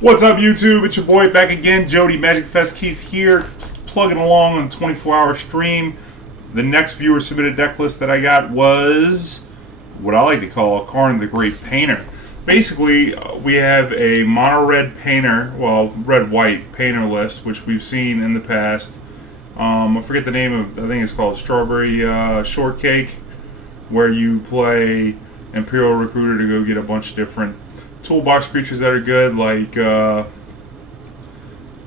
What's up, YouTube? It's your boy back again, Jody Magic Fest Keith here, plugging along on a 24-hour stream. The next viewer submitted deck list that I got was what I like to call Karn the Great Painter. Basically, we have a mono-red painter, well, red-white painter list, which we've seen in the past. I forget the name of, I think it's called Strawberry Shortcake, where you play Imperial Recruiter to go get a bunch of different toolbox creatures that are good, like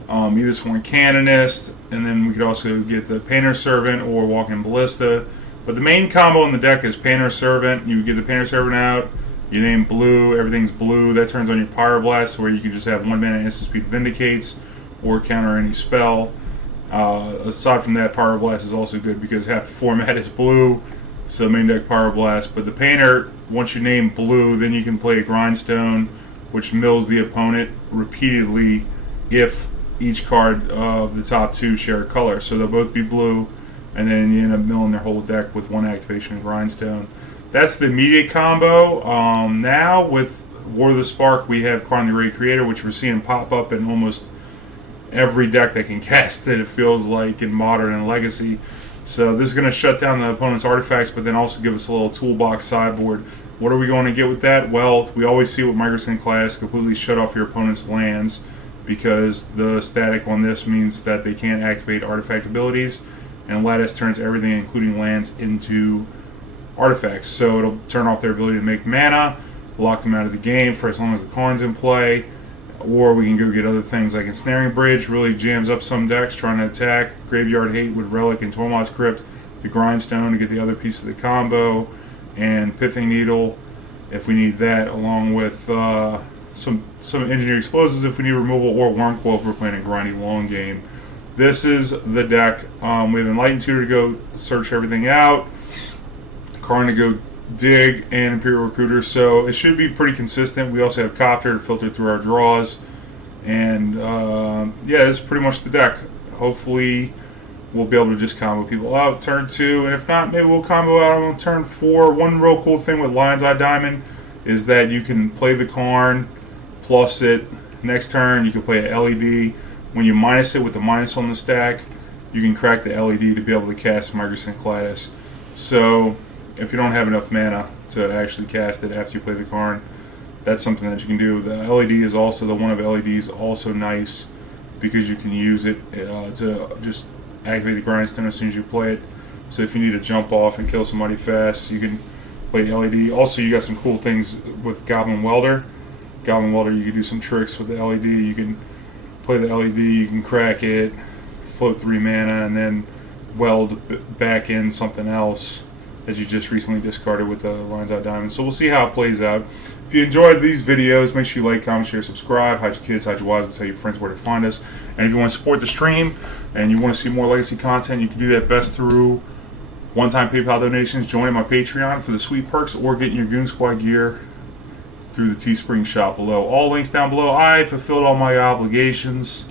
Ethersworn Canonist, and then we could also get the Painter Servant or Walking Ballista. But the main combo in the deck is Painter Servant. You get the Painter Servant out, you name blue, everything's blue. That turns on your Pyroblast, where you can just have 1 mana instant speed Vindicates or counter any spell. Aside from that, Pyroblast is also good because half the format is blue, so main deck Pyroblast. But the Painter, once you name blue, then you can play a Grindstone, which mills the opponent repeatedly if each card of the top two share a color. So they'll both be blue, and then you end up milling their whole deck with one activation of Grindstone. That's the immediate combo. Now with War of the Spark, we have Karn the Great Creator, which we're seeing pop up in almost every deck that can cast it, it feels like, in Modern and Legacy. So this is going to shut down the opponent's artifacts, but then also give us a little toolbox sideboard. What are we going to get with that? Well, we always see with Mycosynth Lattice completely shut off your opponent's lands, because the static on this means that they can't activate artifact abilities, and Lattice turns everything, including lands, into artifacts. So it'll turn off their ability to make mana, lock them out of the game for as long as the Karn's in play, or we can go get other things like Ensnaring Bridge, really jams up some decks trying to attack. Graveyard Hate with Relic and Tormod's Crypt, the Grindstone to get the other piece of the combo, and Pithing Needle if we need that, along with some Engineered Explosives if we need removal, or Wurmcoil if we're playing a grindy long game. This is the deck. We have Enlightened Tutor to go search everything out, Karn to go dig, and Imperial Recruiter, so it should be pretty consistent. We also have Copter to filter through our draws, and yeah, this is pretty much the deck. Hopefully we'll be able to just combo people out turn 2, and if not, maybe we'll combo out on turn 4. One real cool thing with Lion's Eye Diamond is that you can play the Karn, plus it. Next turn you can play an LED. When you minus it with the minus on the stack, you can crack the LED to be able to cast Mycosynth Lattice. So if you don't have enough mana to actually cast it after you play the Karn, that's something that you can do. The LED is also, the one of LEDs, also nice because you can use it to just activate the Grindstone as soon as you play it. So if you need to jump off and kill somebody fast, you can play the LED. Also, you got some cool things with Goblin Welder. Goblin Welder, you can do some tricks with the LED. You can play the LED, you can crack it, float 3 mana, and then weld back in something else that you just recently discarded with the Lion's Eye Diamond. So we'll see how it plays out. If you enjoyed these videos, make sure you like, comment, share, subscribe, hide your kids, hide your wives, and tell your friends where to find us. And if you want to support the stream and you want to see more Legacy content, you can do that best through one-time PayPal donations, joining my Patreon for the sweet perks, or getting your Goon Squad gear through the Teespring shop below. All links down below. I fulfilled all my obligations.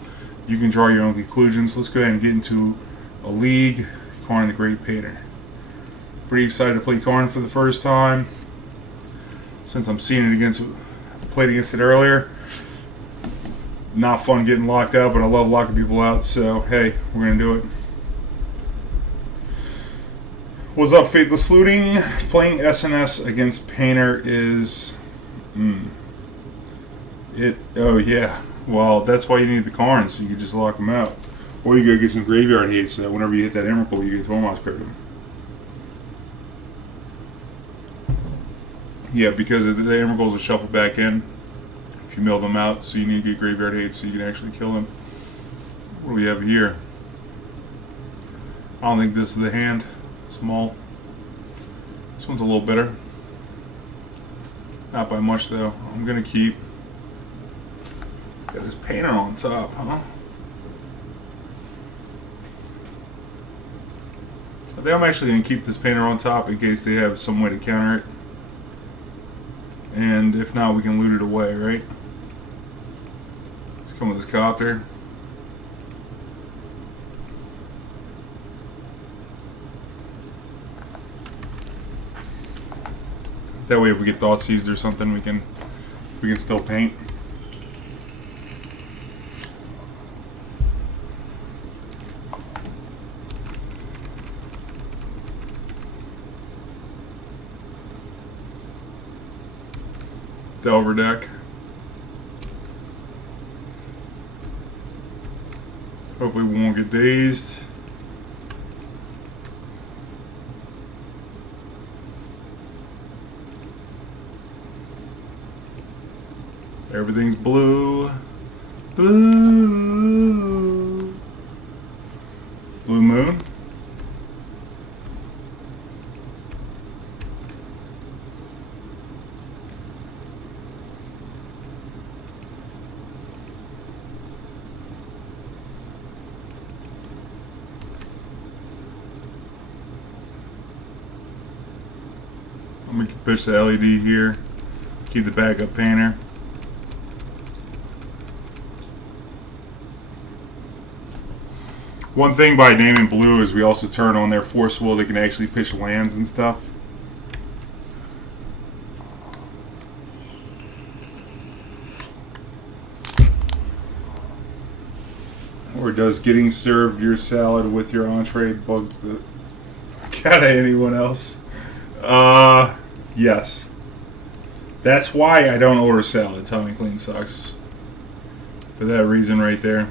You can draw your own conclusions. Let's go ahead and get into a league. Karn the Great Painter. Pretty excited to play Karn for the first time, since I'm seeing it against, played against it earlier. Not fun getting locked out, but I love locking people out, so hey, we're going to do it. What's up, Faithless Looting? Playing SNS against Painter is... oh yeah, well, that's why you need the Karn, so you can just lock them out. Or you go get some Graveyard Hate, so that whenever you hit that Emrakul, you get Tormod's Crypt. Yeah, because the Emrakuls will shuffle back in if you mill them out, so you need to get Graveyard Hate so you can actually kill them. What do we have here? I don't think this is the hand. Small. This one's a little better. Not by much, though. I'm going to keep. Got this Painter on top, huh? I think I'm actually going to keep this Painter on top in case they have some way to counter it. And if not, we can loot it away, right? Let's come with this Copter. That way, if we get Thoughtseized or something, we can still paint. Delver deck. Hopefully we won't get dazed. Everything's blue. Blue. Blue moon. I'm going to push the LED here. Keep the backup painter. One thing by naming blue is we also turn on their force will. They can actually pitch lands and stuff. Or does getting served your salad with your entree bug the cat at anyone else? Yes. That's why I don't order salad. Tommy Clean sucks. For that reason right there.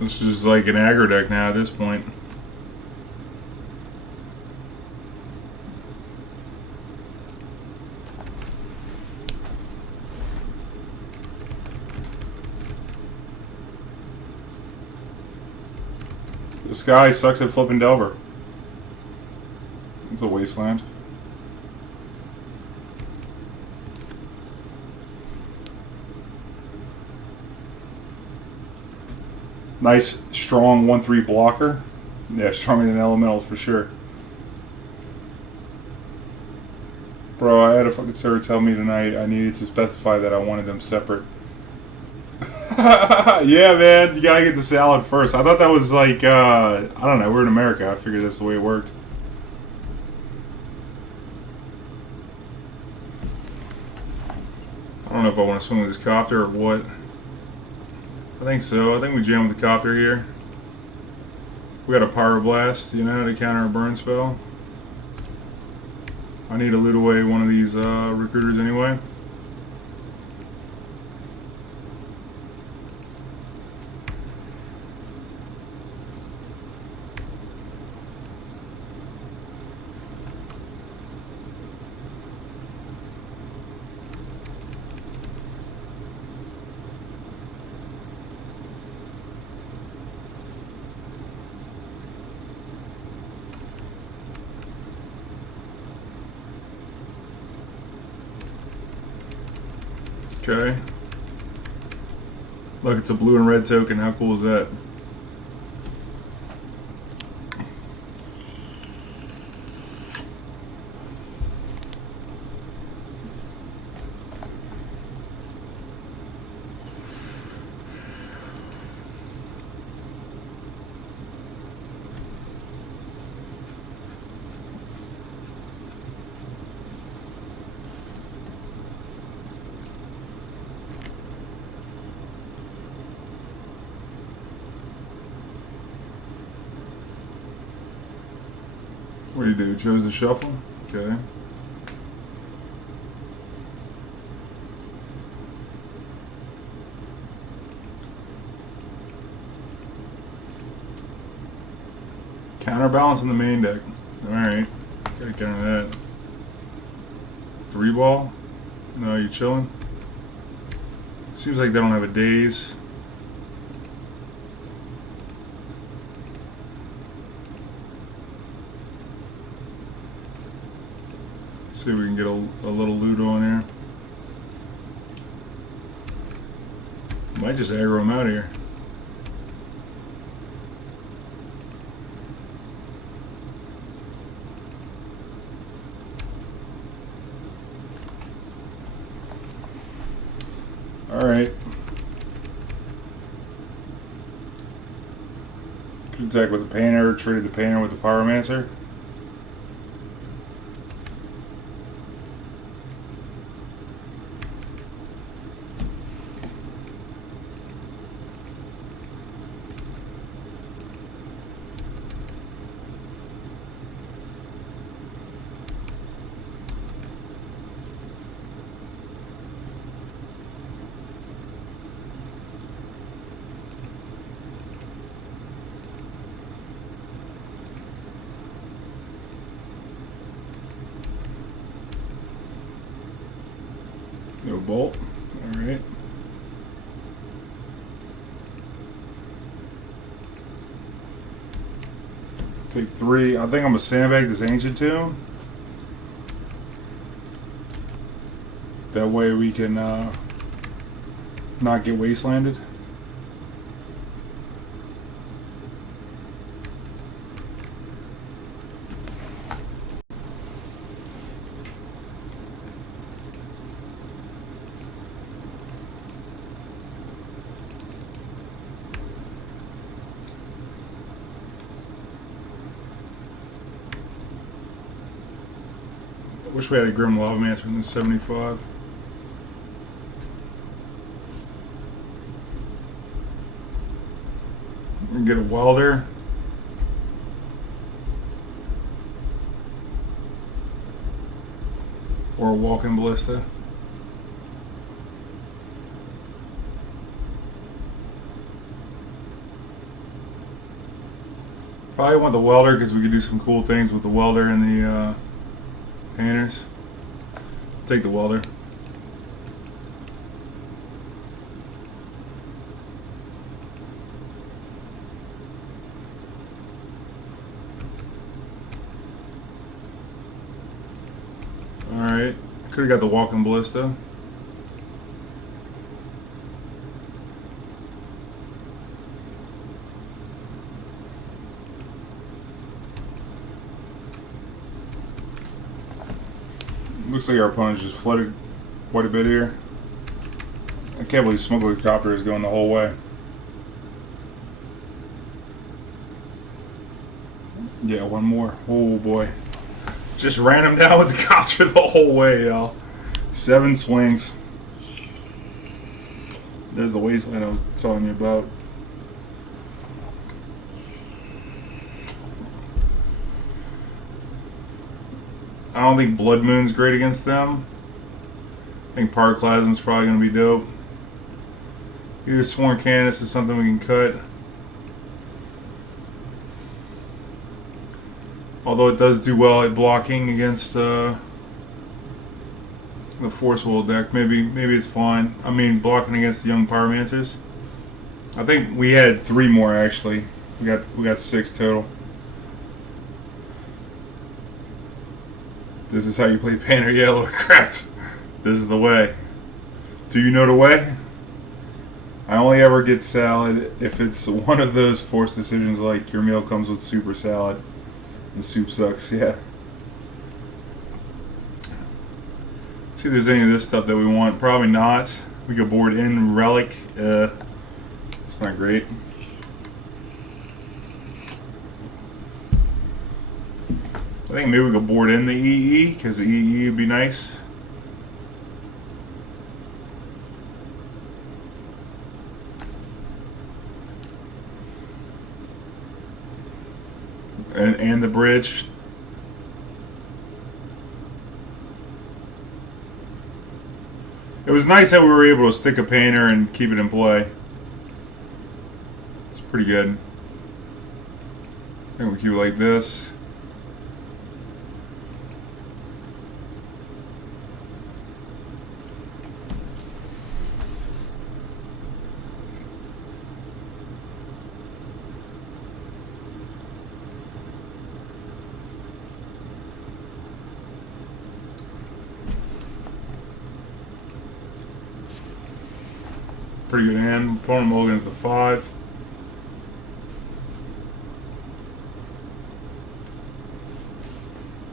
This is like an aggro deck now at this point. This guy sucks at flipping Delver. It's a wasteland. Nice, strong 1/3 blocker. Yeah, stronger than elementals for sure. Bro, I had a fucking server tell me tonight I needed to specify that I wanted them separate. Yeah, man, you gotta get the salad first. I thought that was like, I don't know, we're in America. I figured that's the way it worked. I don't know if I want to swing with this copter or what. I think so. I think we jam with the copter here. We got a Pyroblast, you know, to counter a burn spell. I need to loot away one of these recruiters anyway. Okay. Look, it's a blue and red token. How cool is that? What do you do? Chose the shuffle? Okay. Counterbalance in the main deck. Alright. Gotta counter that. 3-ball? No, you chilling? Seems like they don't have a daze. See if we can get a little loot on here. Might just aggro him out of here. Attack with the Painter, traded the Painter with the Pyromancer. No bolt. Alright. Take 3. I think I'm gonna sandbag this Ancient Tomb. That way we can not get wastelanded. Wish we had a Grim Lavamancer in the 75. We can get a Welder. Or a Walking Ballista. Probably want the Welder because we could do some cool things with the Welder and the Painters. Take the Welder. Alright. Could have got the Walking Ballista. Looks like our opponent's just flooded quite a bit here. I can't believe Smuggler Copter is going the whole way. Yeah, one more. Oh boy. Just ran him down with the Copter the whole way, y'all. 7 swings. There's the wasteland I was telling you about. I don't think Blood Moon's great against them. I think Pyroclasm's probably going to be dope. Ethersworn Canonist is something we can cut. Although it does do well at blocking against the Force Will deck. Maybe it's fine. I mean, blocking against the young Pyromancers. I think we had 3 more actually. We got 6 total. This is how you play Painter Yellow, correct? This is the way. Do you know the way? I only ever get salad if it's one of those forced decisions like your meal comes with soup or salad. The soup sucks, yeah. See if there's any of this stuff that we want. Probably not. We could board in Relic. It's not great. I think maybe we could board in the EE, because the EE would be nice. And the bridge. It was nice that we were able to stick a Painter and keep it in play. It's pretty good. I think we keep it like this. Pretty good hand. Opponent mulligans the 5.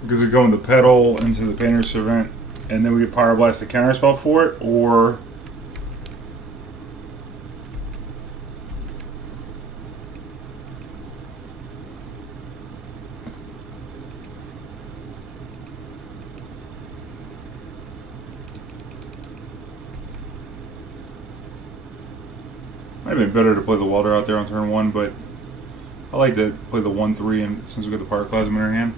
Because they're going the Petal into the Painter Servant, and then we get Pyroblast the counterspell for it, or Might have been better to play the Welder out there on turn 1, but I like to play the 1-3 and since we got the Pyroclasm in our hand.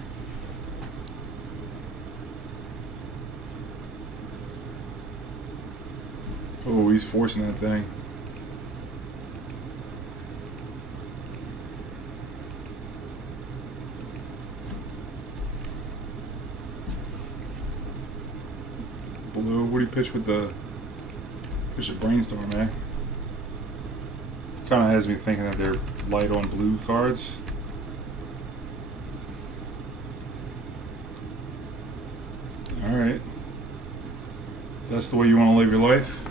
Oh, he's forcing that thing. Blue, what do you pitch with the Brainstorm, eh? Kind of has me thinking that they're light on blue cards. Alright. That's the way you want to live your life.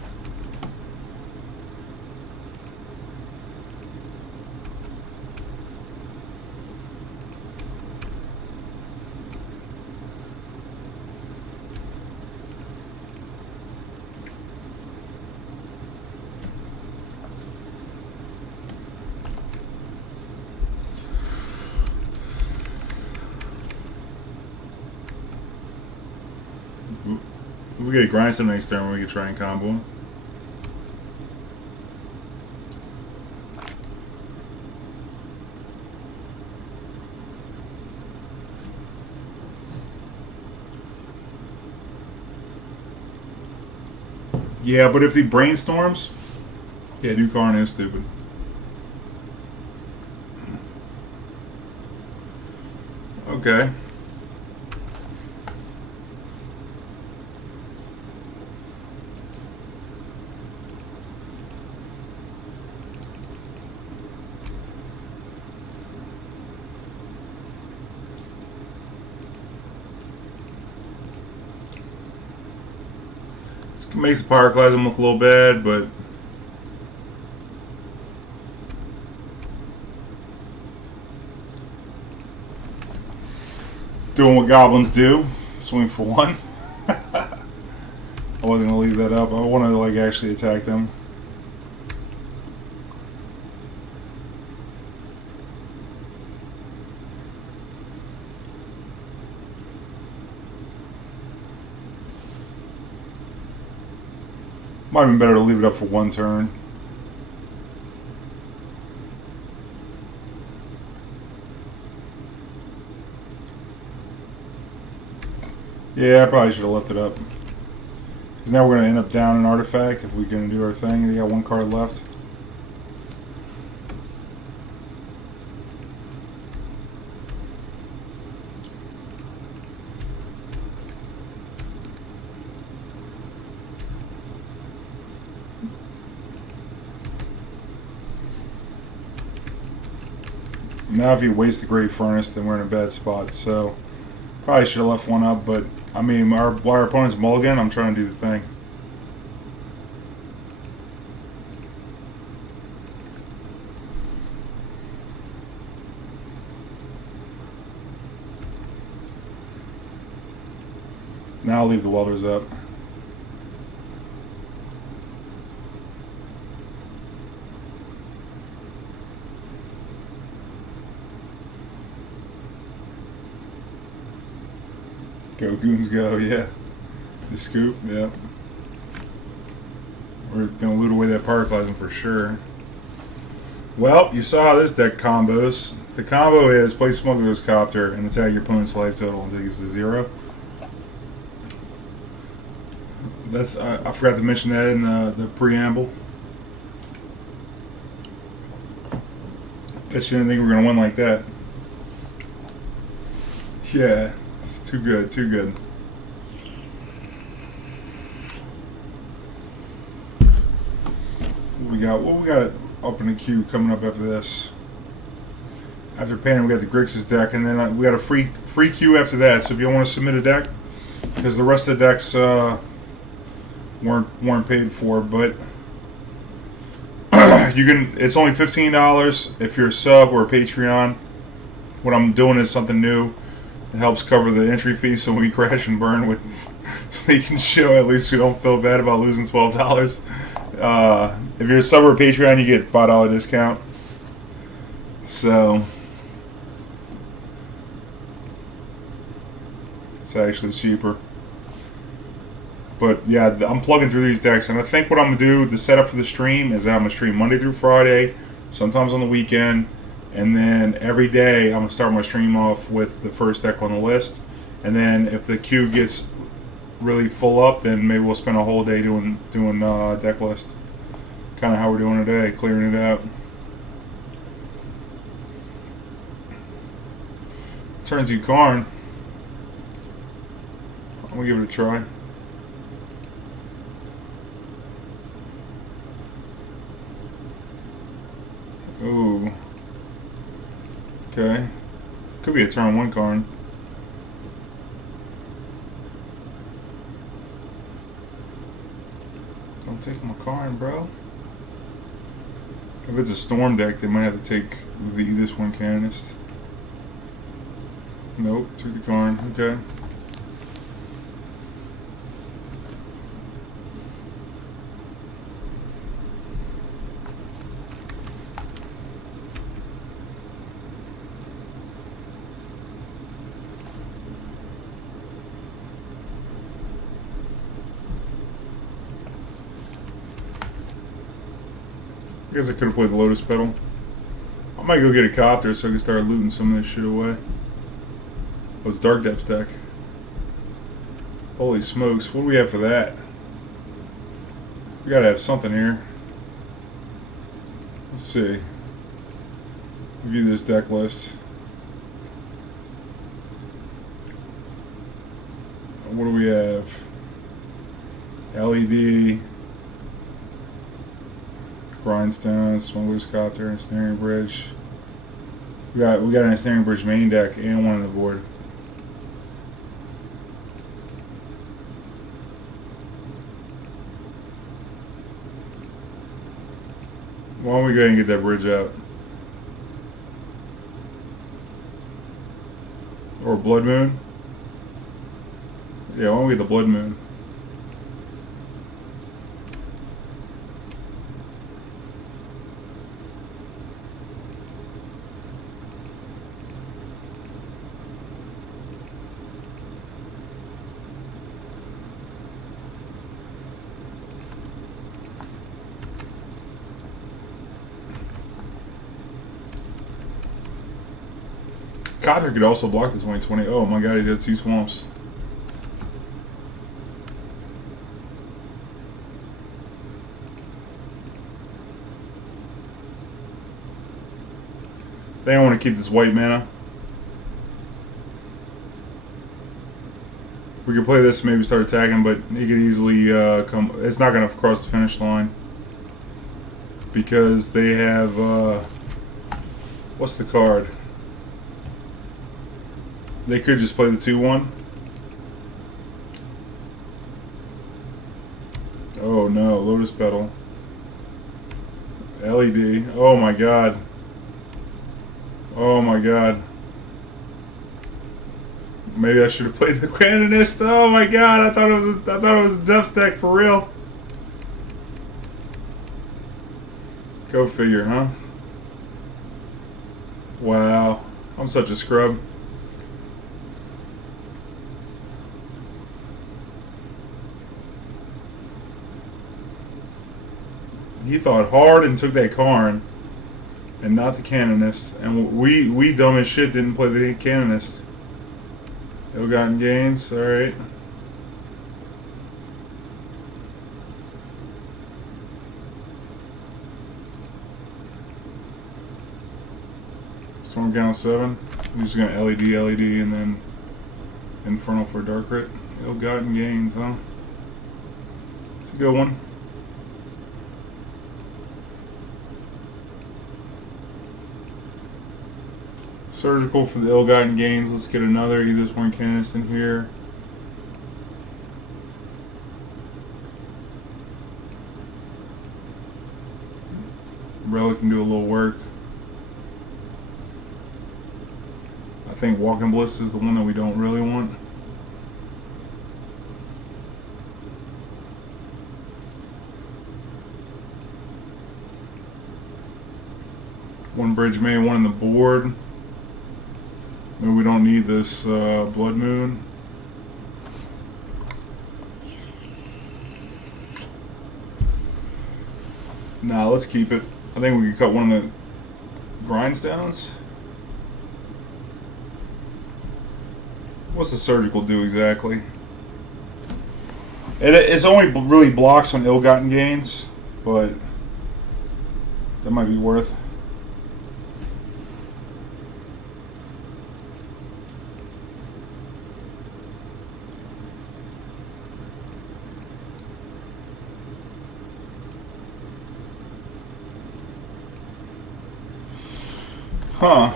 We get a Grindstone next turn when we can try and combo. Yeah, but if he brainstorms, yeah, new Karn is stupid. Okay. Makes the Pyroclasm look a little bad, but doing what goblins do, swing for 1. I wasn't gonna leave that up. I wanted to like actually attack them. Might have been better to leave it up for 1 turn. Yeah, I probably should have left it up. Because now we're going to end up down an artifact if we're going to do our thing. They got 1 card left. Now if you waste the Great Furnace, then we're in a bad spot. So probably should have left 1 up, but I mean, while our opponent's mulligan, I'm trying to do the thing. Now I'll leave the Welders up. Go Goons go, yeah. The scoop, yeah. We're gonna loot away that Pyroclasm for sure. Well, you saw how this deck combos. The combo is play Smuggler's Copter and attack your opponent's life total until it gets to 0. That's I forgot to mention that in the preamble. Bet you didn't think we were gonna win like that. Yeah. It's too good, too good. What we got up in the queue coming up after this? After Painter, we got the Grixis deck, and then we got a free queue after that. So if you want to submit a deck, because the rest of the decks weren't paid for, but you can. It's only $15 if you're a sub or a Patreon. What I'm doing is something new. It helps cover the entry fee, so when we crash and burn with Sneak and Show, at least we don't feel bad about losing $12. If you're a sub or a Patreon, you get a $5 discount. So it's actually cheaper. But yeah, I'm plugging through these decks, and I think what I'm gonna do, the setup for the stream, is that I'm gonna stream Monday through Friday, sometimes on the weekend, and then every day I'm gonna start my stream off with the first deck on the list, and then if the queue gets really full up, then maybe we'll spend a whole day doing deck list. Kind of how we're doing today, clearing it out. Turns you Karn. I'm gonna give it a try. Ooh. Okay. Could be a turn 1 Karn. Don't take my Karn, bro. If it's a storm deck, they might have to take the Ethersworn Canonist. Nope, took the Karn. Okay. I guess I could have played the Lotus Petal. I might go get a Copter so I can start looting some of this shit away. Oh, it's Dark Depths deck. Holy smokes, what do we have for that? We gotta have something here. Let's see. Review this deck list. What do we have? LED. Grindstone, Smuggler's Copter, Ensnaring Bridge. We got an Ensnaring Bridge main deck and one on the board. Why don't we go ahead and get that bridge out? Or Blood Moon? Yeah, why don't we get the Blood Moon? Copter could also block the 2020. Oh my god, he did 2 swamps. They don't want to keep this white mana. We could play this, maybe start attacking, but he could easily come. It's not going to cross the finish line because they have. What's the card? They could just play the 2/1. Oh no, Lotus Petal. LED. Oh my god. Oh my god. Maybe I should have played the Canonist. Oh my god, I thought it was a Depths deck for real. Go figure, huh? Wow. I'm such a scrub. He thought hard and took that Karn, and not the Canonist. And we dumb as shit didn't play the Canonist. Ill-gotten gains, alright. Storm Gown 7. I'm just gonna LED, and then Infernal for Dark Crit. Ill-gotten gains, huh? It's a good one. Surgical for the ill-gotten gains. Let's get another Ethersworn Canonist in here. Relic can do a little work. I think Walking Ballista is the one that we don't really want. One bridge main, one on the board. Maybe we don't need this Blood Moon. Nah, let's keep it. I think we could cut one of the grindstones. What's the surgical do exactly? It's only really blocks on ill-gotten gains, but that might be worth. Huh.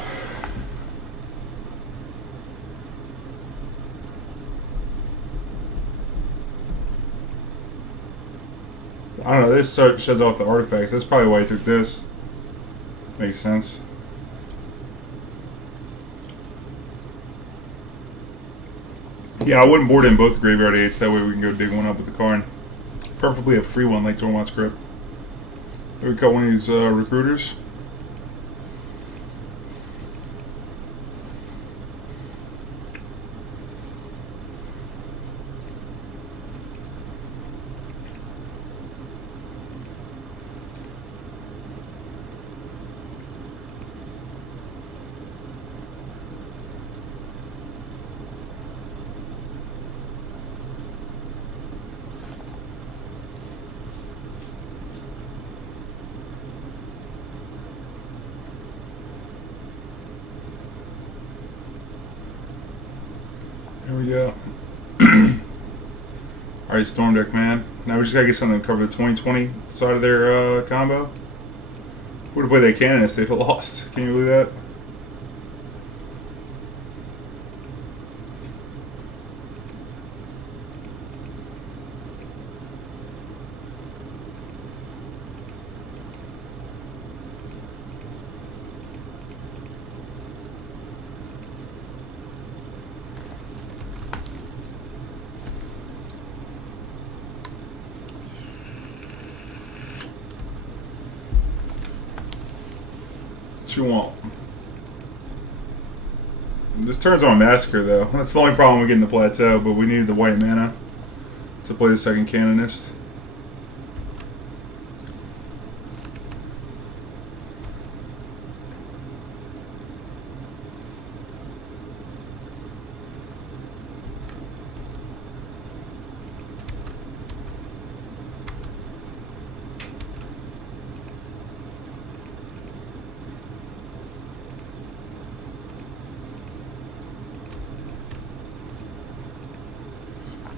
I don't know, this sheds off the artifacts. That's probably why he took this. Makes sense. Yeah, I wouldn't board in both the Graveyard 8s, that way we can go dig one up with the Karn. Preferably a free one like Tormod's Crypt. Maybe cut one of these recruiters. There we go. Alright, Storm Deck, man. Now we just gotta get something to cover the 2020 side of their combo. Would have played that Canonist, they'd have lost. Can you believe that? What you want? This turns on a Massacre, though. That's the only problem with getting the Plateau, but we needed the white mana to play the second Canonist.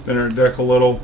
Thinner deck a little.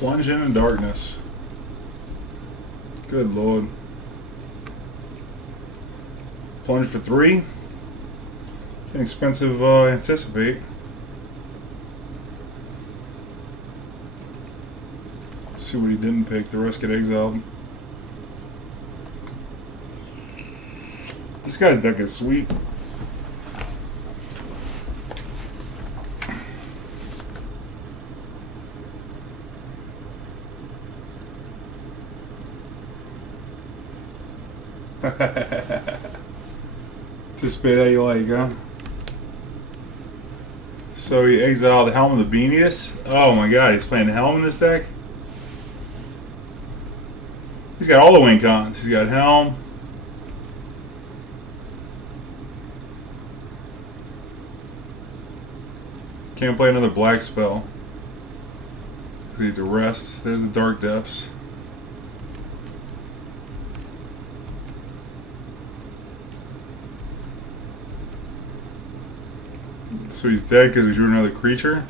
Plunge in darkness. Good lord. Plunge for 3. It's inexpensive anticipate. See what he didn't pick. The rest get exiled. This guy's deck is sweet. Anticipate how you like, huh? So he exiled the Helm of the Beanius. Oh my god, he's playing the Helm in this deck? He's got all the win cons. He's got Helm. Can't play another black spell. He need to rest. There's the Dark Depths. So he's dead because we drew another creature?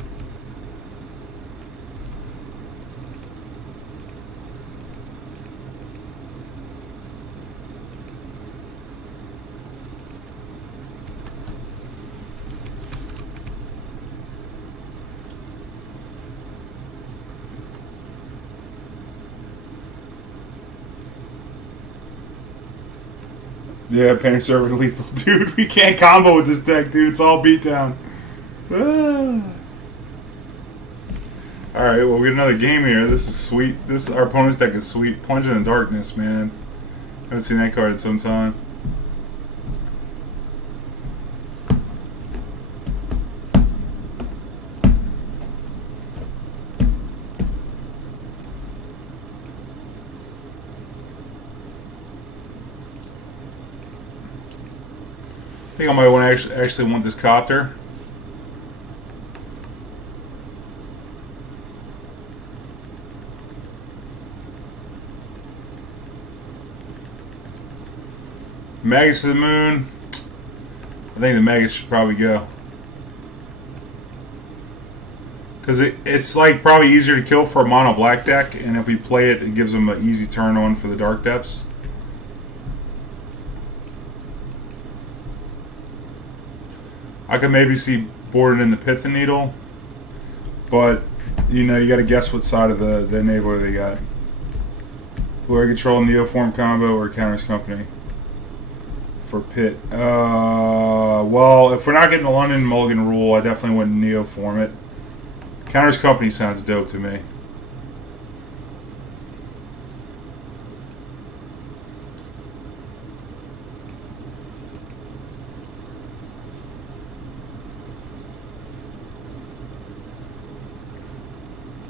Yeah, Painter Servant lethal. Dude, we can't combo with this deck, dude. It's all beatdown. Ah. Alright, well, we get another game here. This is sweet. Our opponent's deck is sweet. Plunge in the Darkness, man. Haven't seen that card in some time. I think I might want to actually want this Copter. Magus to the Moon. I think the Magus should probably go. Because it's like probably easier to kill for a mono black deck, and if we play it, it gives them an easy turn on for the Dark Depths. I could maybe see boarding in the Pithing Needle, but you know, you got to guess what side of the enabler they got. Blurry Control, Neoform combo, or Counters Company for Pit. Well, if we're not getting a London Mulligan rule, I definitely wouldn't Neoform it. Counters Company sounds dope to me.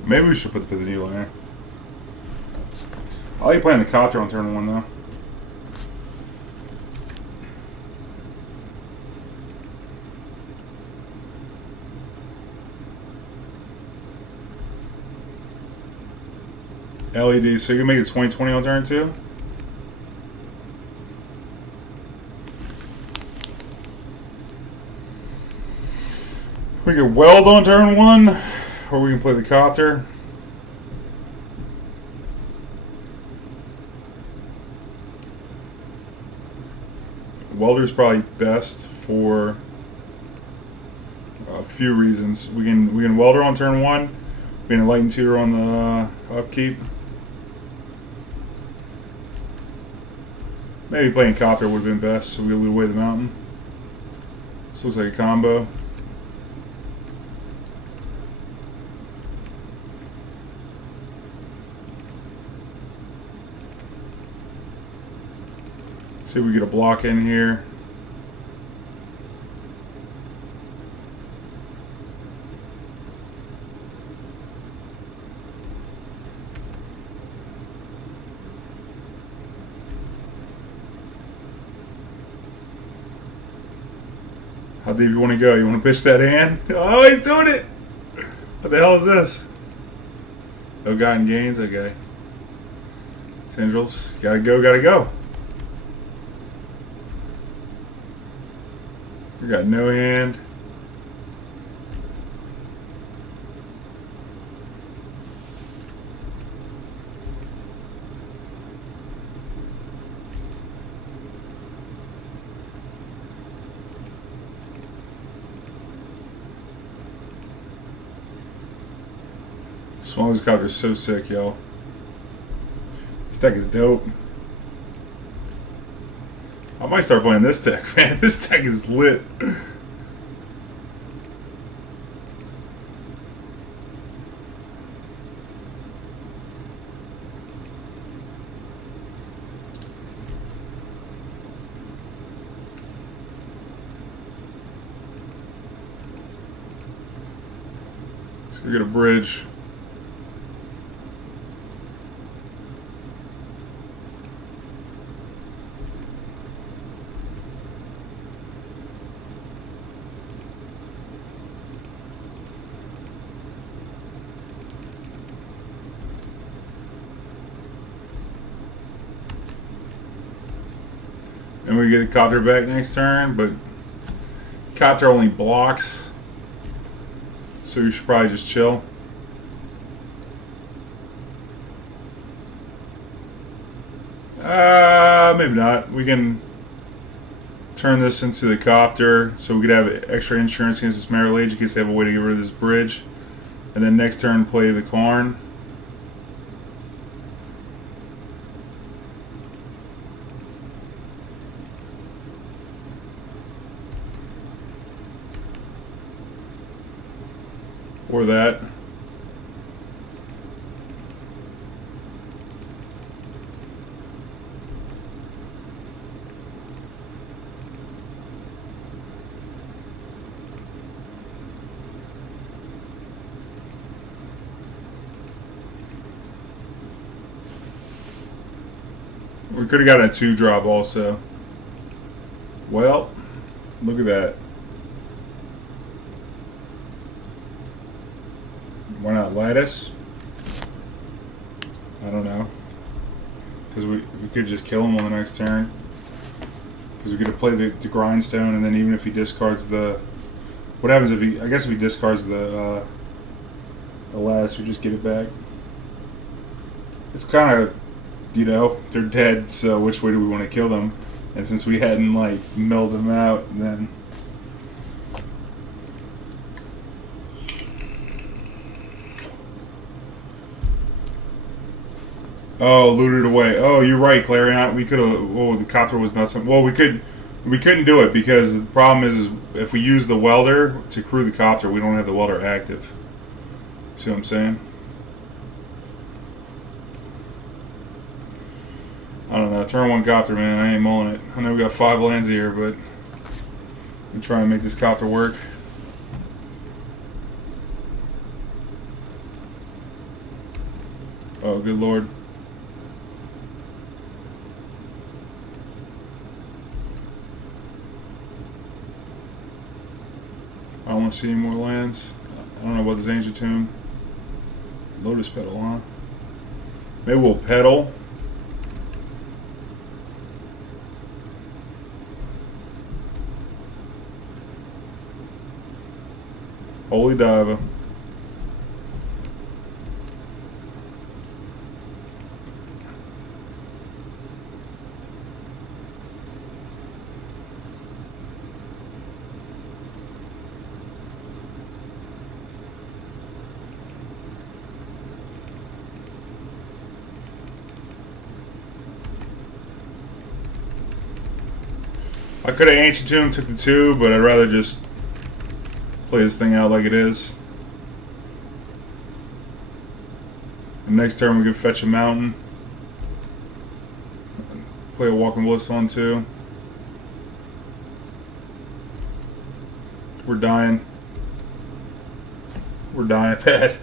Maybe we should put the Needle in there. I like playing the Copter on turn 1 though. LED, so you can make it 2020 on turn 2? We can Weld on turn 1. Or we can play the Copter. Welder's probably best for a few reasons. We can Welder on turn 1. We can Enlightened Tutor on the upkeep. Maybe playing Copter would have been best, so we loot away the mountain. This looks like a combo. See if we get a block in here. How deep you want to go? You want to pitch that in? Oh, he's doing it! What the hell is this? No gotten gains? Okay. Tendrils. Gotta go, gotta go. We got no hand. Smuggler's Copter is so sick, yo. This deck is dope. I might start playing this deck, man. This deck is lit. So we get a bridge. And we get a Copter back next turn, but Copter only blocks, so you should probably just chill. Maybe not. We can turn this into the Copter, so we could have extra insurance against this Marital Age in case they have a way to get rid of this bridge. And then next turn play the Karn. Or that. We could have gotten a 2-drop also. Well, look at that. Why not Lattice? I don't know. Because we could just kill him on the next turn. Because we could have played the Grindstone, and then even if he discards the... What happens if he... I guess if he discards the Lattice, we just get it back. It's kind of... You know, they're dead, so which way do we want to kill them? And since we hadn't, like, milled them out, then... Oh, looted away. Oh, you're right, Clarion. We could have... Oh, the Copter was not something... Well, we couldn't do it, because the problem is if we use the Welder to crew the Copter, we don't have the Welder active. See what I'm saying? I don't know. Turn 1 Copter, man. I ain't mulling it. I know we got 5 lands here, but I'm trying to make this Copter work. Oh, good lord. I don't want to see any more lands. I don't know about this Ancient Tomb. Lotus Petal, huh? Maybe we'll Petal. Holy Diva. I could have Ancient Tomb, took the 2, but I'd rather just play this thing out like it is. And next turn we can fetch a mountain. Play a Walking Ballista on 2. We're dying. We're dying bad.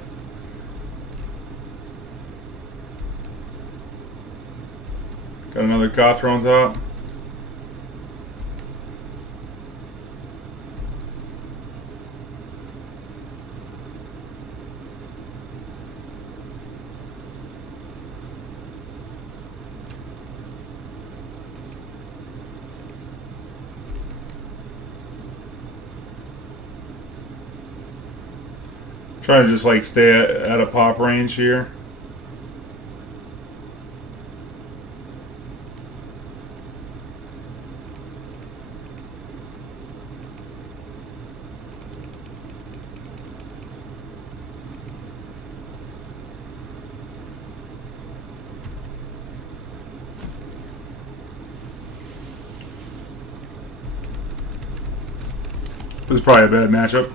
Got another Copter on top. Trying to just like stay at a pop range here. This is probably a bad matchup.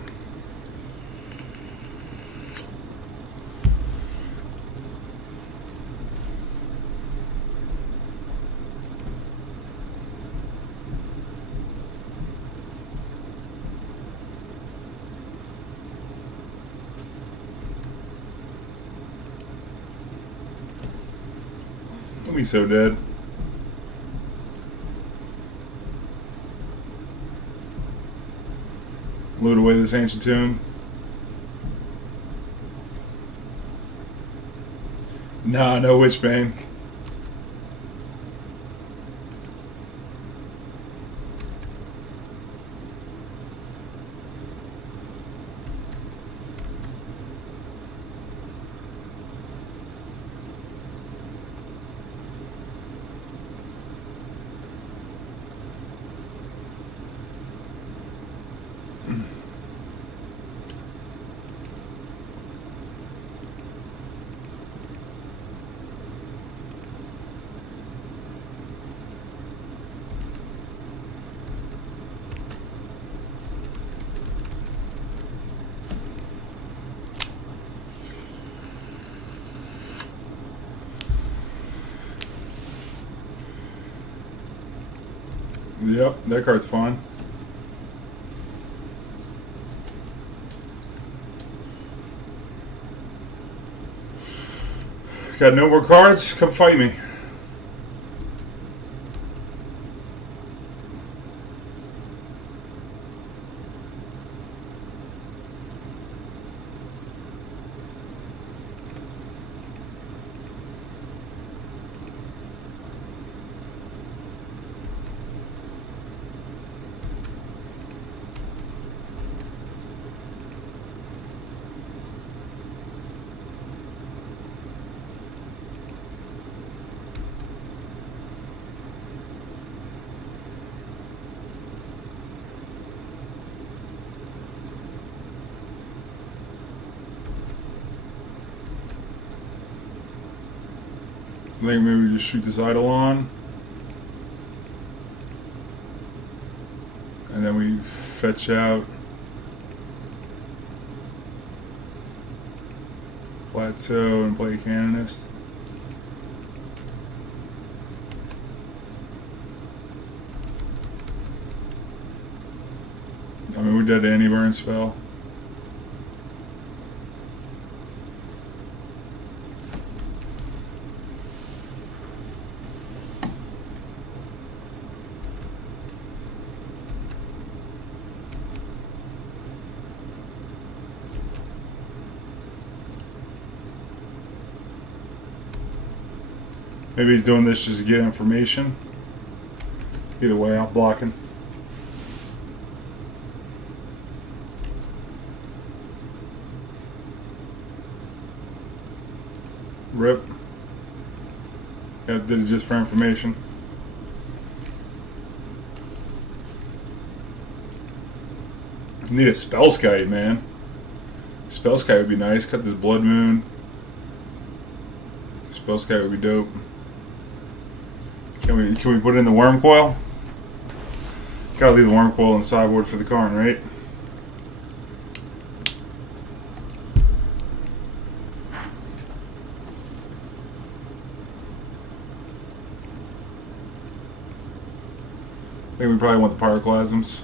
I'll be so dead. Loot away this Ancient Tomb. Nah, no Witchbane. Yep, that card's fine. Got no more cards? Come fight me. I think maybe we just shoot this Eidolon. And then we fetch out Plateau and play Canonist. I mean, we did the anti-burn spell. Maybe he's doing this just to get information. Either way, I'm blocking. Rip. Yeah, did it just for information. Need a Spellskite, man. Spellskite would be nice. Cut this Blood Moon. Spellskite would be dope. Can we put in the Wurmcoil? Gotta leave the Wurmcoil in the sideboard for the Karn, right? I think we probably want the Pyroclasms.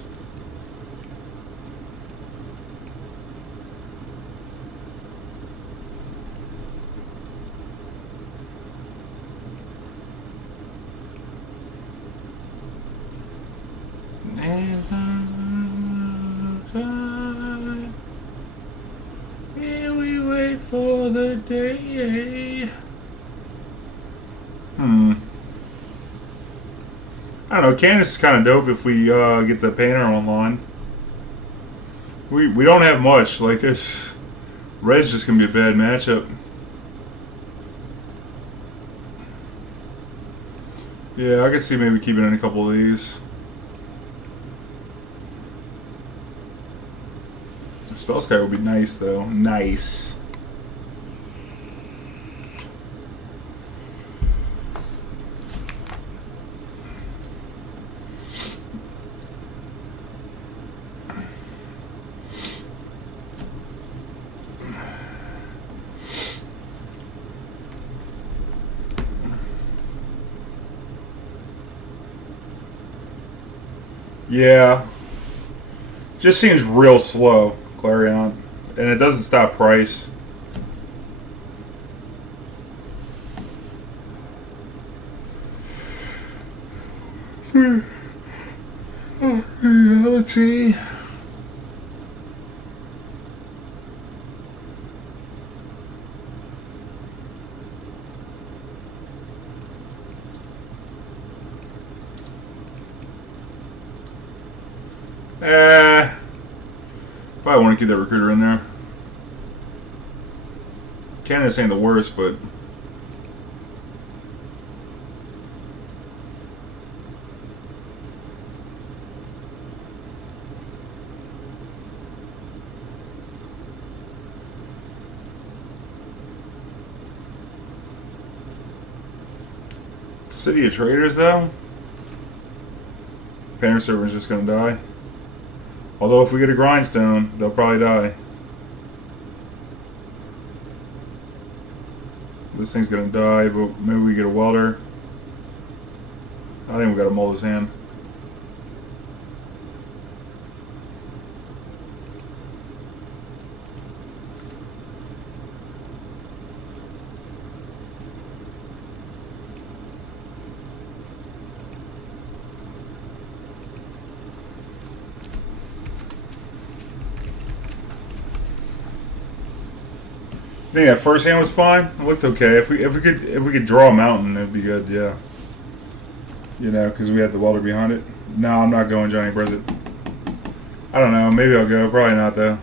Here we wait for the day. I don't know, Canonist is kind of dope if we get the painter online. We don't have much. Like this, red's just going to be a bad matchup. Yeah, I could see maybe keeping in a couple of these. Spellskite would be nice, though. Nice. Yeah. Just seems real slow. Clarion, and it doesn't stop price. Let's see. Probably want to keep that recruiter in there. Canonist ain't the worst, but City of Traitors, though? Painter Servant's just gonna die. Although if we get a Grindstone, they'll probably die. This thing's gonna die, but maybe we get a Welder. I think we gotta mull his hand. think that first hand was fine. It looked okay. If we could draw a mountain, it'd be good. Yeah. You know, because we had the welder behind it. No, I'm not going Johnny Brissett. I don't know. Maybe I'll go. Probably not though.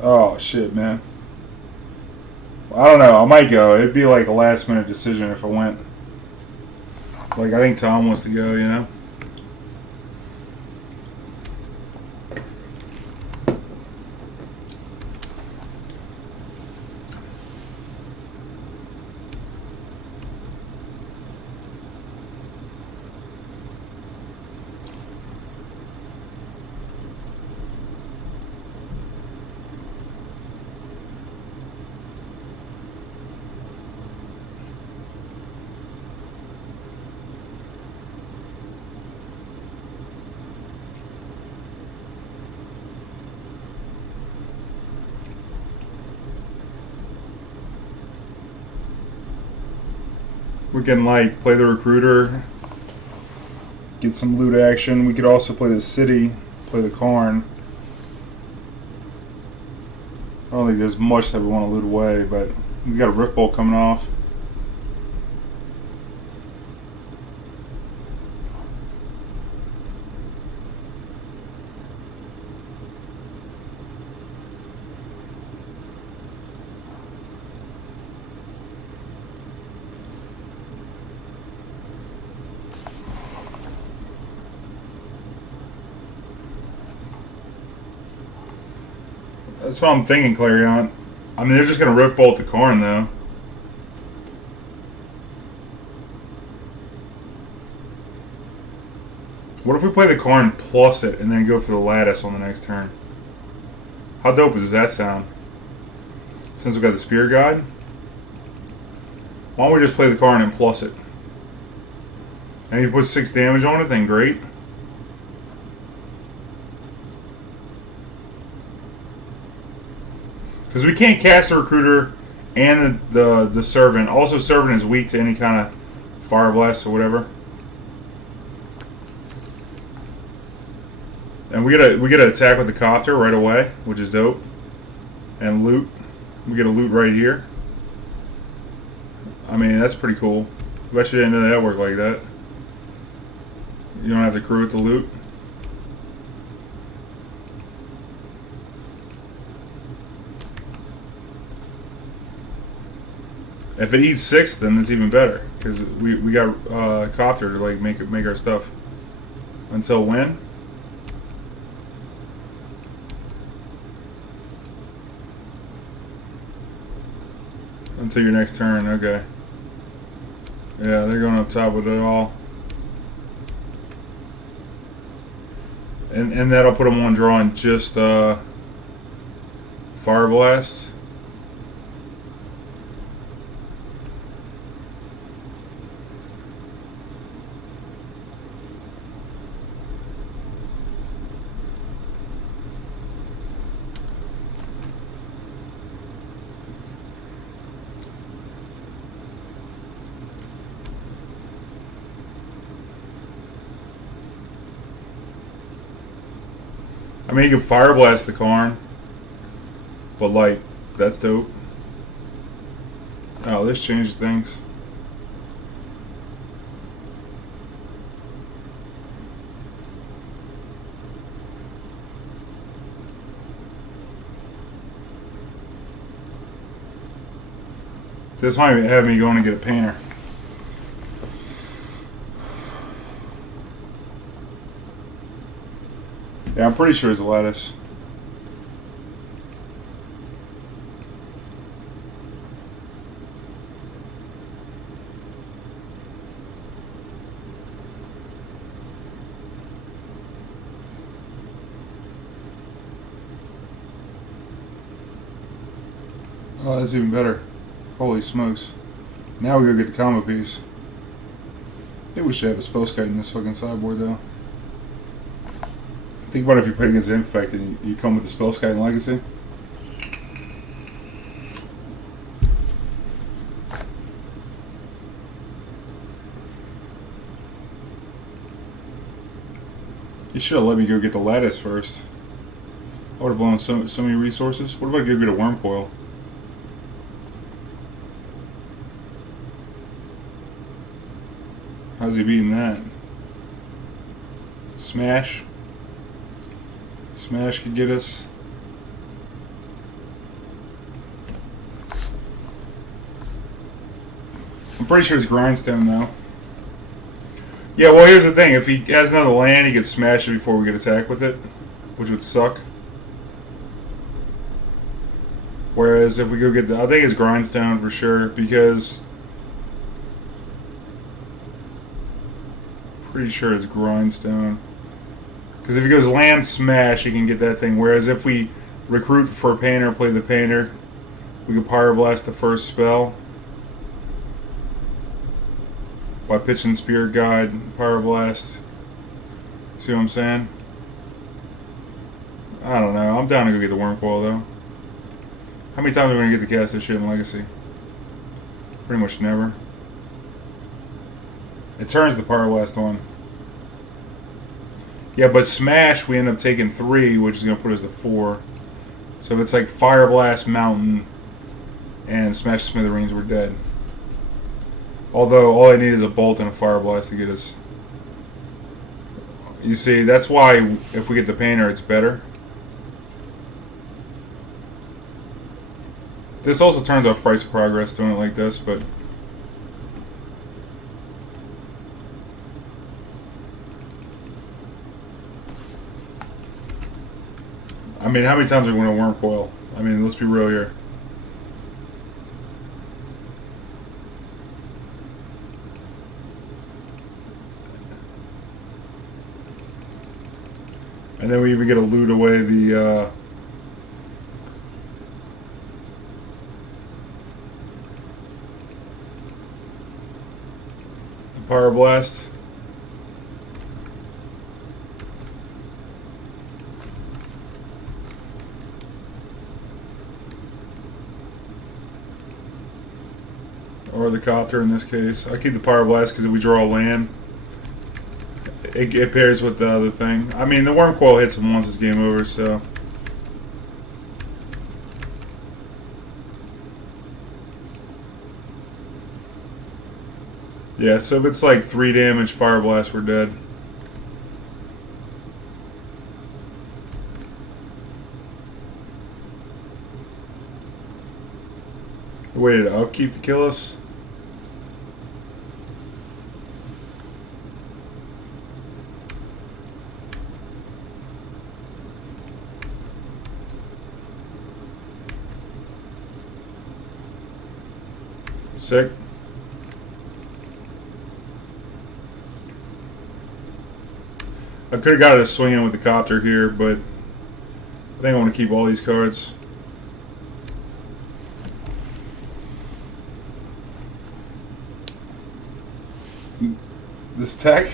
Oh shit, man. I don't know. I might go. It'd be like a last minute decision if I went. Like I think Tom wants to go. You know. We can like play the recruiter, get some loot action. We could also play the city, play the Karn. I don't think there's much that we want to loot away, but he's got a Rift Bolt coming off. That's what I'm thinking, Clarion. I mean, they're just going to Rift Bolt the Karn, though. What if we play the Karn plus it and then go for the Lattice on the next turn? How dope does that sound? Since we've got the Spear Guide? Why don't we just play the Karn and plus it? And you put 6 damage on it, then great. Because we can't cast the Recruiter and the Servant. Also, Servant is weak to any kind of Pyroblast or whatever. And we get to attack with the Copter right away, which is dope. And loot. We get a loot right here. I mean, that's pretty cool. I bet you didn't know that worked like that. You don't have to crew with the loot. If it eats 6, then it's even better because we got Copter to like make our stuff. Until when? Until your next turn. Okay. Yeah, they're going up top with it all. And that'll put them on drawing just Pyroblast. I mean, you can Pyroblast the Karn, but like, that's dope. Oh, this changes things. This might have me going to get a painter. Yeah, I'm pretty sure it's a Lattice. Oh, that's even better. Holy smokes. Now we go get the combo piece. I think we should have a spell kite in this fucking sideboard though. Think about if you play against Infected and you come with the spell kite in Legacy. You should have let me go get the Lattice first. I would have blown so many resources. What if I go get a Wurmcoil? How's he beating that? Smash. Smash could get us. I'm pretty sure it's Grindstone though. Yeah, well here's the thing. If he has another land, he could smash it before we get attacked with it, which would suck. Whereas if we go get the... I think it's Grindstone for sure, because... Pretty sure it's Grindstone. Because if he goes land smash, he can get that thing. Whereas if we recruit for a painter, play the painter, we can Pyroblast the first spell. By pitching Spirit Guide, Pyroblast. See what I'm saying? I don't know. I'm down to go get the Wurmcoil though. How many times are we going to get to cast this shit in Legacy? Pretty much never. It turns the Pyroblast on. Yeah, but Smash, we end up taking 3, which is going to put us to 4. So if it's like Fire Blast, Mountain, and Smash Smithereens, we're dead. Although, all I need is a Bolt and a Fire Blast to get us. You see, that's why if we get the Painter, it's better. This also turns off Price of Progress doing it like this, but... I mean, how many times are we going to Wurmcoil? I mean, let's be real here. And then we even get to loot away the Pyroblast. Or the Copter in this case. I keep the Pyroblast because if we draw a land, it pairs with the other thing. I mean, the Wurmcoil hits him once it's game over, so... Yeah, so if it's like 3 damage Fire Blast, we're dead. Waited to upkeep to kill us? Sick. I could have got it a swing in with the Copter here, but I think I want to keep all these cards. This deck?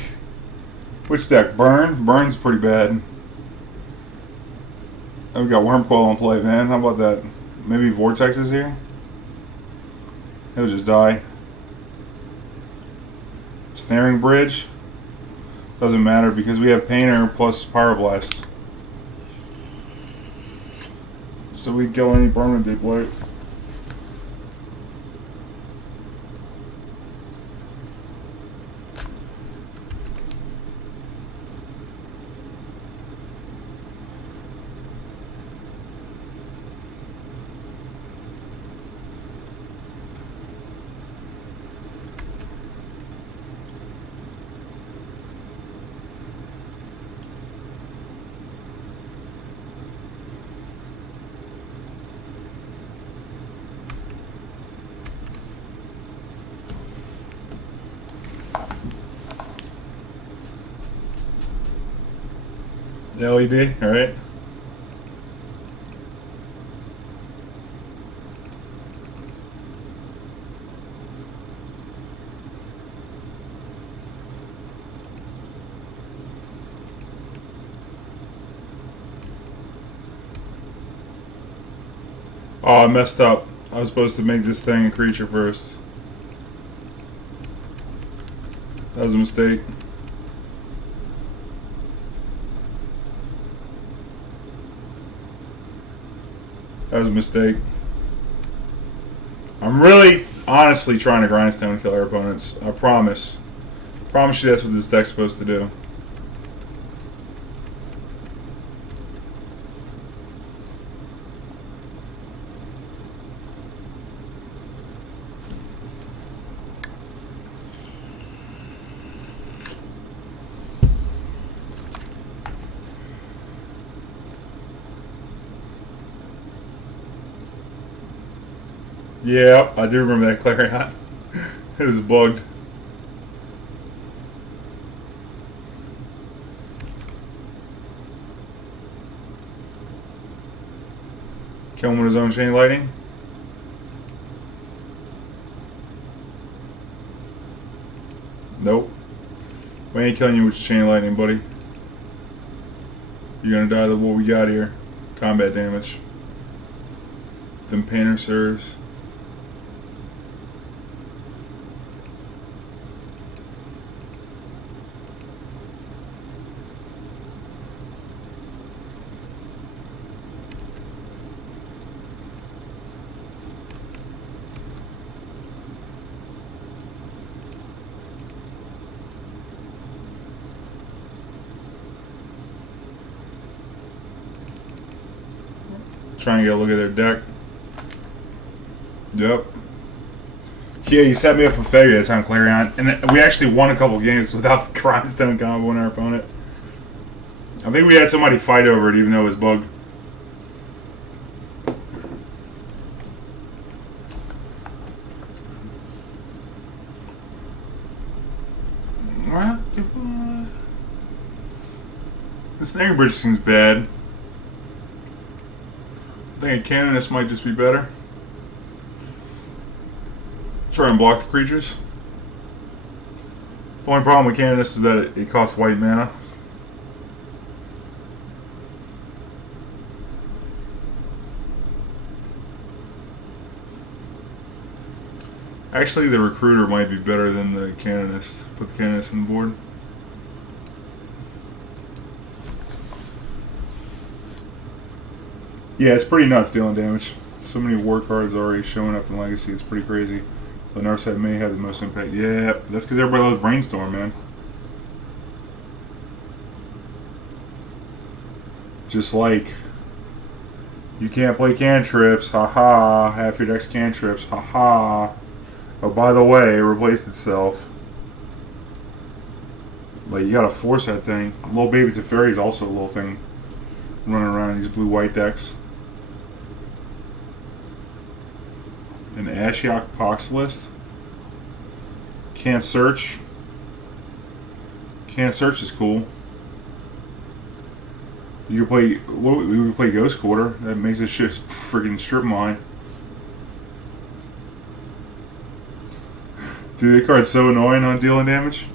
Which deck? Burn? Burn's pretty bad. Oh, we got Wurmcoil on play, man. How about that? Maybe Vortex is here? He'll just die. Ensnaring Bridge? Doesn't matter because we have Painter plus Pyroblast. So we kill any permanent they play. The LED, alright. Oh, I messed up. I was supposed to make this thing a creature first. That was a mistake. That was a mistake. I'm really, honestly trying to grindstone kill our opponents. I promise. Promise you that's what this deck's supposed to do. Yeah, I do remember that Clarion. It was bugged. Kill him with his own chain lightning. Nope. We ain't killing you with your chain lightning, buddy. You're gonna die to what we got here. Combat damage. Them painter serves. Trying to get a look at their deck. Yep. Yeah, you set me up for failure this time, Clarion. And we actually won a couple games without the Grindstone combo on our opponent. I think we had somebody fight over it even though it was bugged. The Ensnaring Bridge seems bad. I think a Canonist might just be better. Try and block the creatures. The only problem with Canonist is that it costs white mana. Actually, the Recruiter might be better than the Canonist. Put the Canonist on the board. Yeah, it's pretty nuts dealing damage. So many war cards already showing up in Legacy, it's pretty crazy. The Narset may have the most impact. Yeah, that's because everybody loves Brainstorm, man. Just like, you can't play cantrips, haha. Half your deck's cantrips, haha. Oh, by the way, it replaced itself. Like, you gotta force that thing. Little Baby Teferi is also a little thing running around in these blue-white decks. An Ashiok Pox list. Can't search. Can't search is cool. You can play. We would play Ghost Quarter. That makes this shit friggin' strip mine. Dude, that card's so annoying on dealing damage.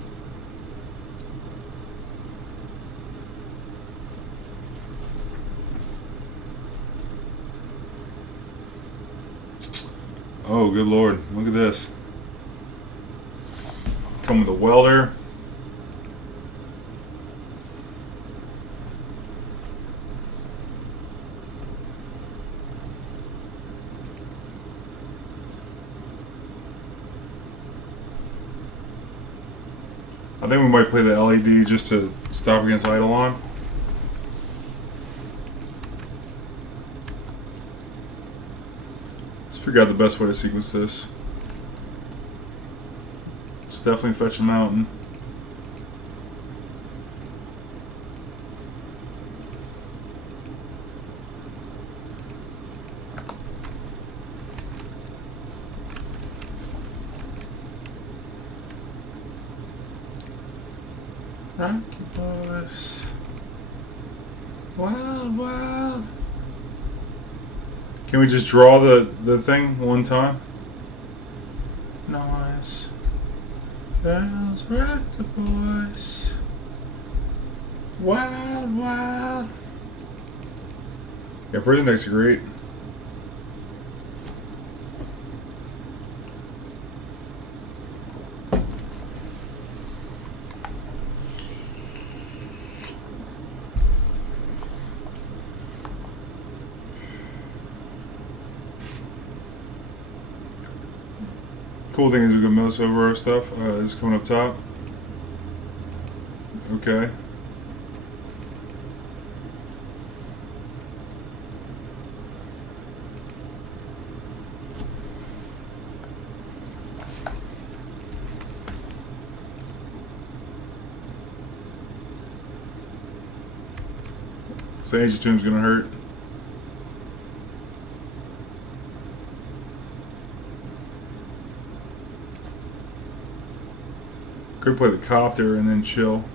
Oh, good lord. Look at this. Come with a welder. I think we might play the LED just to stop against Eidolon. Figure out the best way to sequence this. It's definitely fetch a mountain. Oculus. Wild, wild. Can we just draw the thing one time? Nice. Bells rock the boys. Wild, wild. Yeah, prison decks are great. cool thing is we can mouse over our stuff. This is coming up top. Okay. So Ancient Tomb's gonna hurt. Could play the Copter and then chill.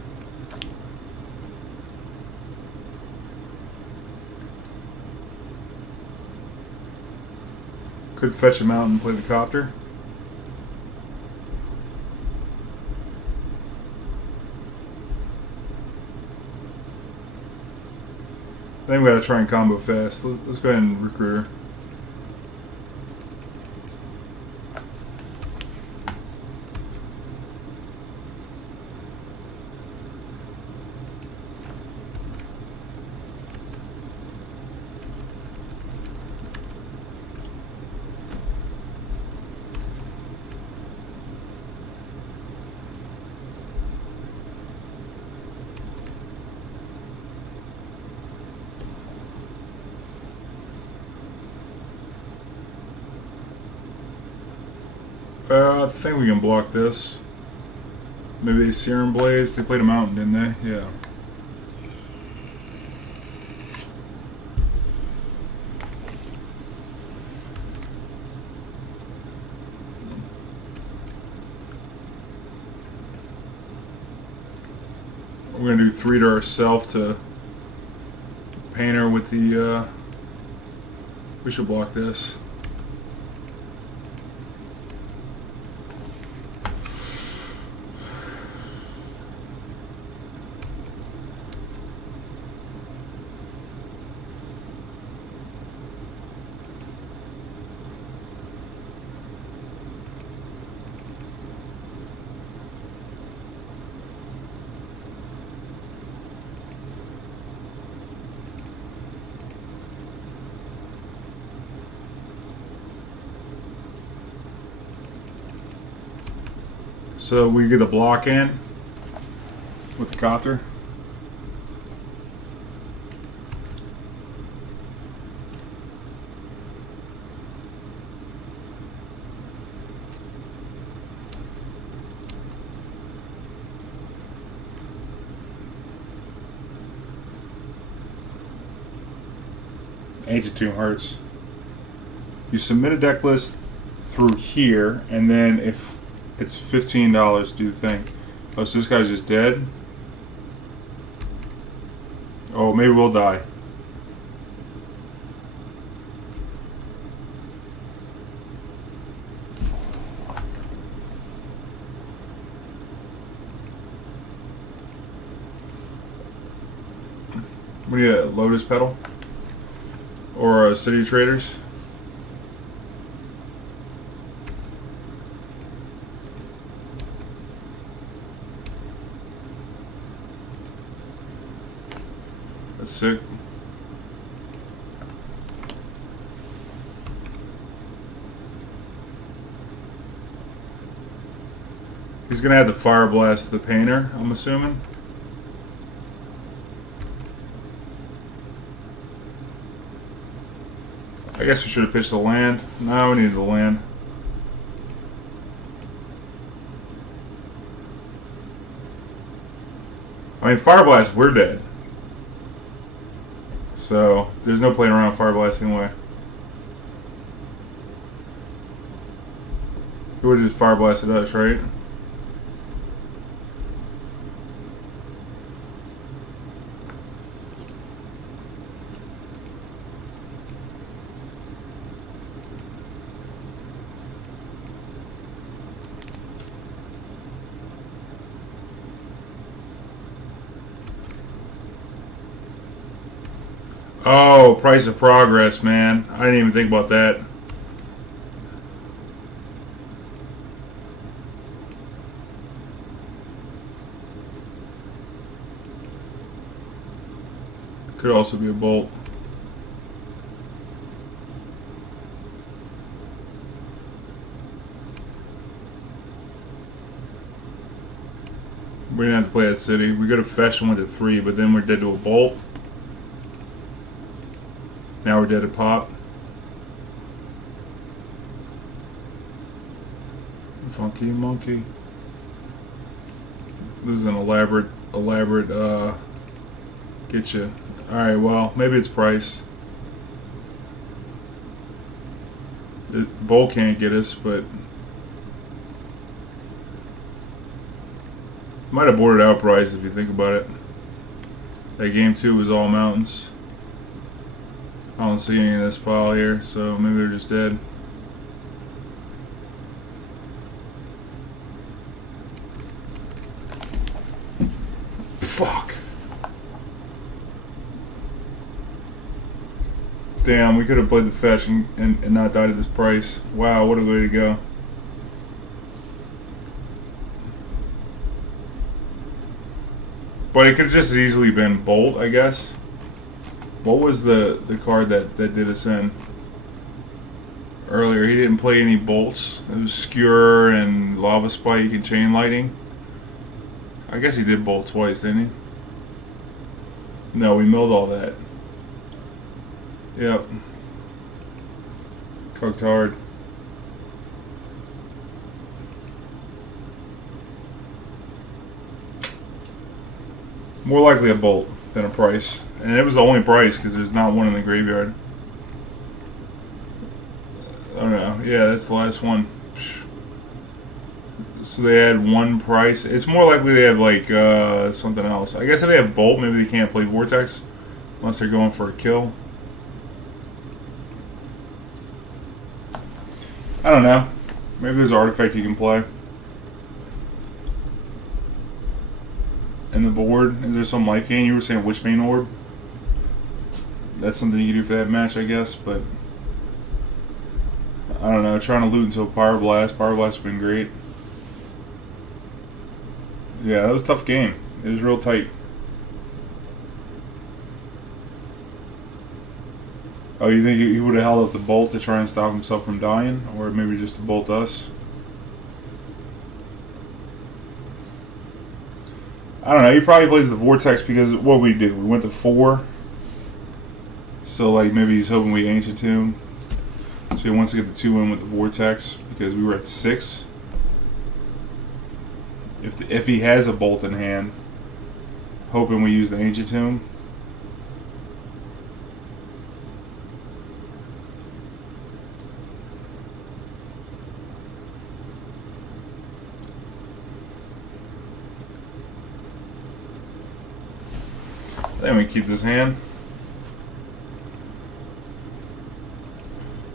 Could fetch him out and play the Copter. I think we gotta try and combo fast. Let's go ahead and Recruiter. I think we can block this. Maybe they Serum Blaze. They played a mountain, didn't they? Yeah. We're gonna do 3 to ourselves to Painter with the. We should block this. So we get a block in with the Copter. Ancient Tomb hurts. You submit a deck list through here, and then if it's $15, do you think? Oh, so this guy's just dead? Oh, maybe we'll die. What do you got? Lotus Petal? Or a City of Traitors? That's sick. He's gonna have the Pyroblast the Painter, I'm assuming. I guess we should have pitched the land. No, we needed the land. I mean, Pyroblast, we're dead. So, there's no playing around Pyroblast anyway. He would have just Pyreblasted us, right? Oh, price of progress, man. I didn't even think about that. Could also be a bolt. We didn't have to play that city. We could have fetched and went to 3, but then we're dead to a bolt. Now we're dead to pop. Funky monkey. This is an elaborate, get you. Alright, well, maybe it's price. The bolt can't get us, but might have boarded out price if you think about it. That game 2 was all mountains. I don't see any of this pile here, so maybe they're just dead. Fuck. Damn, we could have played the fetch and not died at this price. Wow, what a way to go. But it could have just as easily been Bolt, I guess. What was the card that did us in? Earlier, he didn't play any bolts. It was Skewer and Lava Spike and Chain Lightning. I guess he did bolt twice, didn't he? No, we milled all that. Yep. Cooked hard. More likely a bolt than a price. And it was the only price because there's not one in the graveyard. Oh no, yeah, that's the last one. So they had one price. It's more likely they have like something else. I guess if they have Bolt, maybe they can't play Vortex unless they're going for a kill. I don't know. Maybe there's an artifact you can play. And the board, is there some light gain? You were saying Witchbane Orb. That's something you can do for that match, I guess, but I don't know. Trying to loot into a Pyroblast. Pyroblast would have been great. Yeah, that was a tough game. It was real tight. Oh, you think he would have held up the bolt to try and stop himself from dying? Or maybe just to bolt us? I don't know. He probably plays the Vortex because what we do? We went to 4. So, like, maybe he's hoping we Ancient Tomb. So he wants to get the 2 in with the Vortex because we were at 6. If he has a bolt in hand, hoping we use the Ancient Tomb. Then we keep this hand.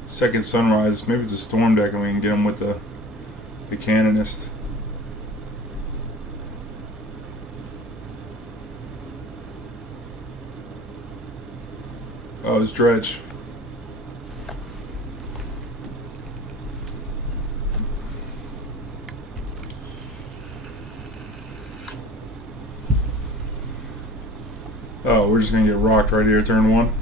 Second Sunrise, maybe it's a Storm deck and we can get him with the Canonist. Oh, it's Dredge. Oh, we're just gonna get rocked right here, turn 1.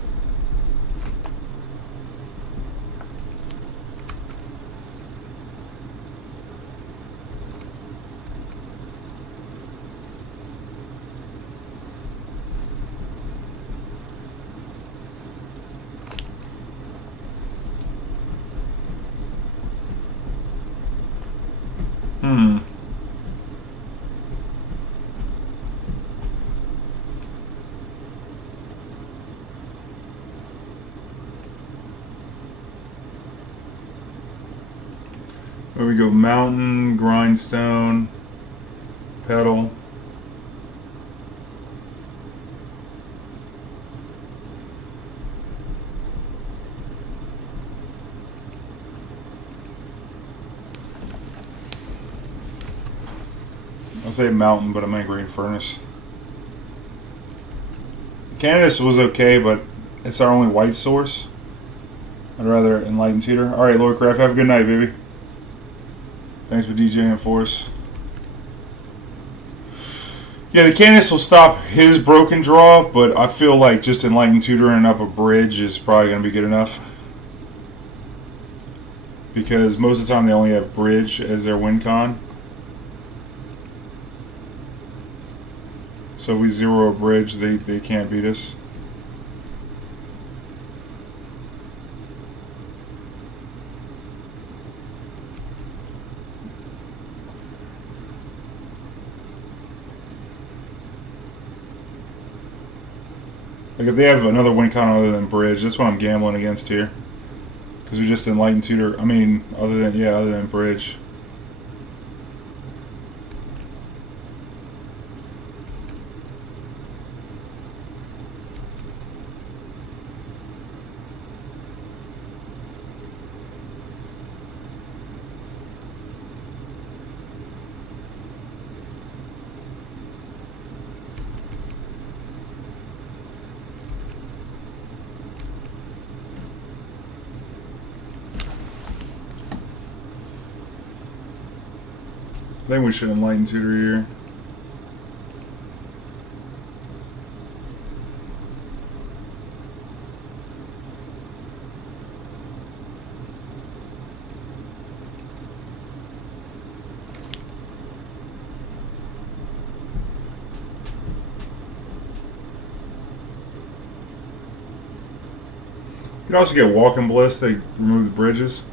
There we go, Mountain, Grindstone, Petal. I'll say Mountain, but I might Green Furnace. Canonist was okay, but it's our only white source. I'd rather Enlightened Tutor. Alright, Lord Craft, have a good night, baby. Thanks for DJing for us. Yeah, the Canonist will stop his broken draw, but I feel like just Enlightened Tutoring up a bridge is probably going to be good enough. Because most of the time they only have bridge as their win con. So if we zero a bridge, they can't beat us. Like if they have another win con other than bridge, that's what I'm gambling against here. Because we just Enlightened Tutor. I mean, other than bridge. I think we should Enlighten Tutor here. You can also get Walking Ballista to remove the bridges.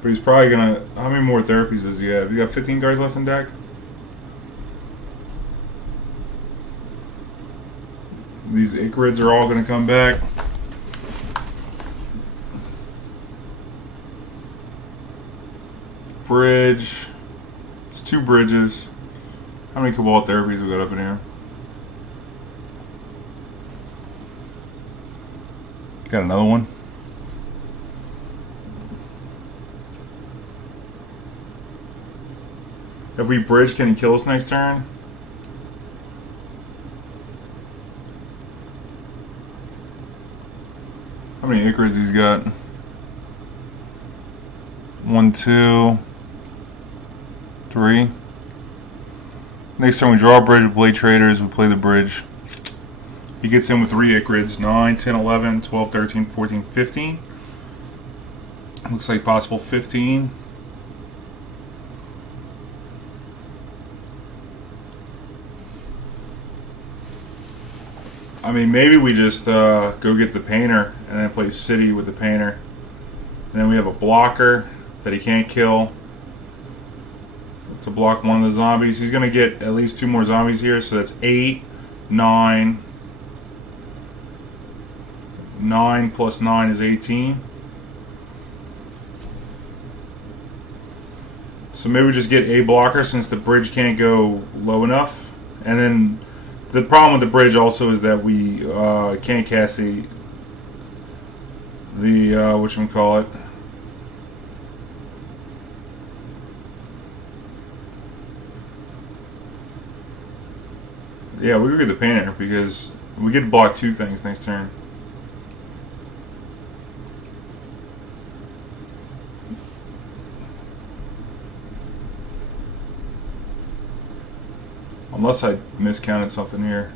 But he's probably gonna. How many more therapies does he have? You got 15 guards left in deck? These Ichorids are all gonna come back. Bridge. It's 2 bridges. How many Cabal therapies we got up in here? Got another one. If we bridge, can he kill us next turn? How many Ichorids he's got? 1, 2, 3. Next turn we draw a bridge with Blade Traders, we play the bridge. He gets in with 3 Ichorids, 9, 10, 11, 12, 13, 14, 15. Looks like possible 15. I mean, maybe we just go get the Painter and then play City with the Painter. And then we have a blocker that he can't kill to block one of the zombies. He's going to get at least 2 more zombies here, so that's 8, 9. 9 plus 9 is 18. So maybe we just get a blocker since the bridge can't go low enough. And then the problem with the bridge also is that we can't cast the whatchamacallit. Yeah, we could get the Painter because we get to block 2 things next turn. Unless I miscounted something here.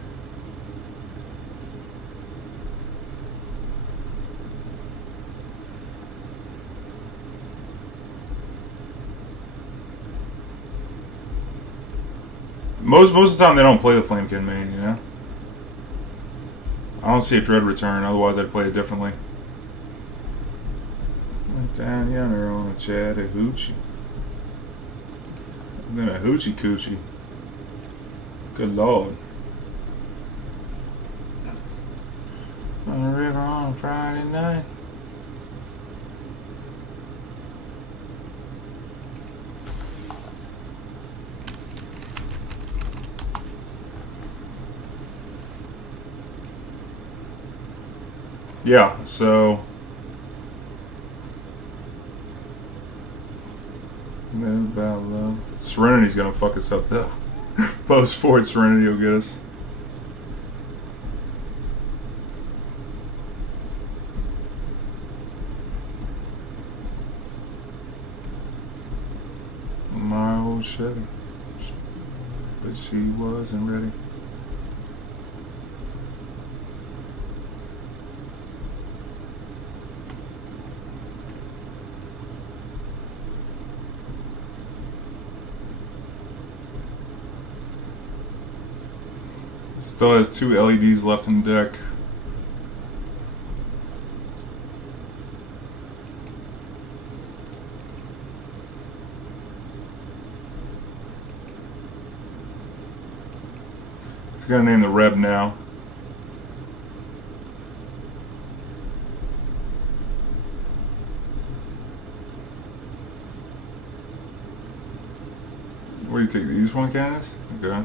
Most of the time they don't play the Flamekin main, you know? I don't see a Dread return, otherwise I'd play it differently. Went down yonder on a Chattahoochee. Then a hoochie coochie. Good lord. On the river on a Friday night. Yeah, so about love. Serenity's gonna fuck us up though. Post forward Serenity will get us. My old Chevy, but she wasn't ready. Still has 2 LEDs left in the deck. He's gonna name the Reb now. What do you take? The Ethersworn Canonist? Okay.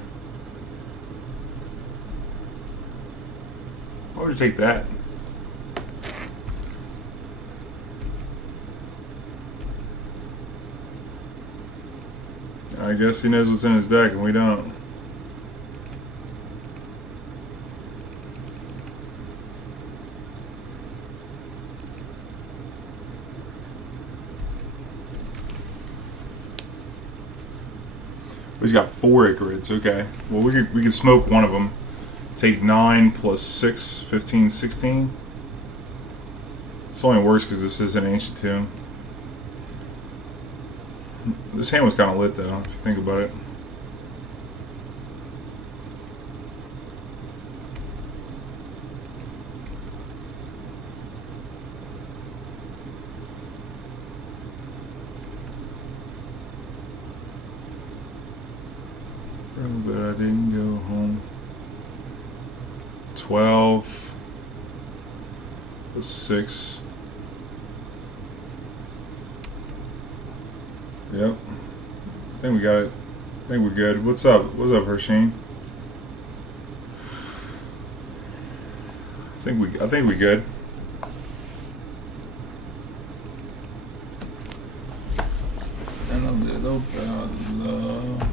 Why would you take that? I guess he knows what's in his deck and we don't. He's got 4 Ichorids, okay. Well, we could smoke one of them. Take 9 plus 6, 15, 16. It's only worse because this is an Ancient Tomb. This hand was kind of lit though, if you think about it. But I didn't go home. 12 plus 6. Yep. I think we got it. I think we're good. What's up? What's up, Hershane? I think we good. And a little bit love.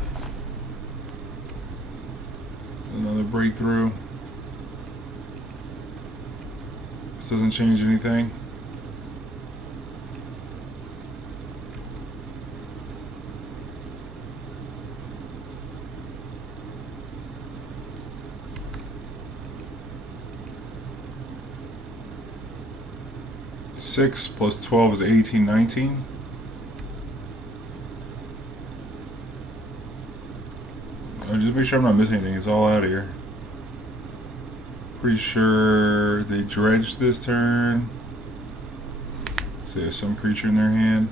Another breakthrough. This doesn't change anything. Six plus 12 is 18, 19. Just make sure I'm not missing anything. It's all out of here. Pretty sure they dredged this turn. So they have some creature in their hand.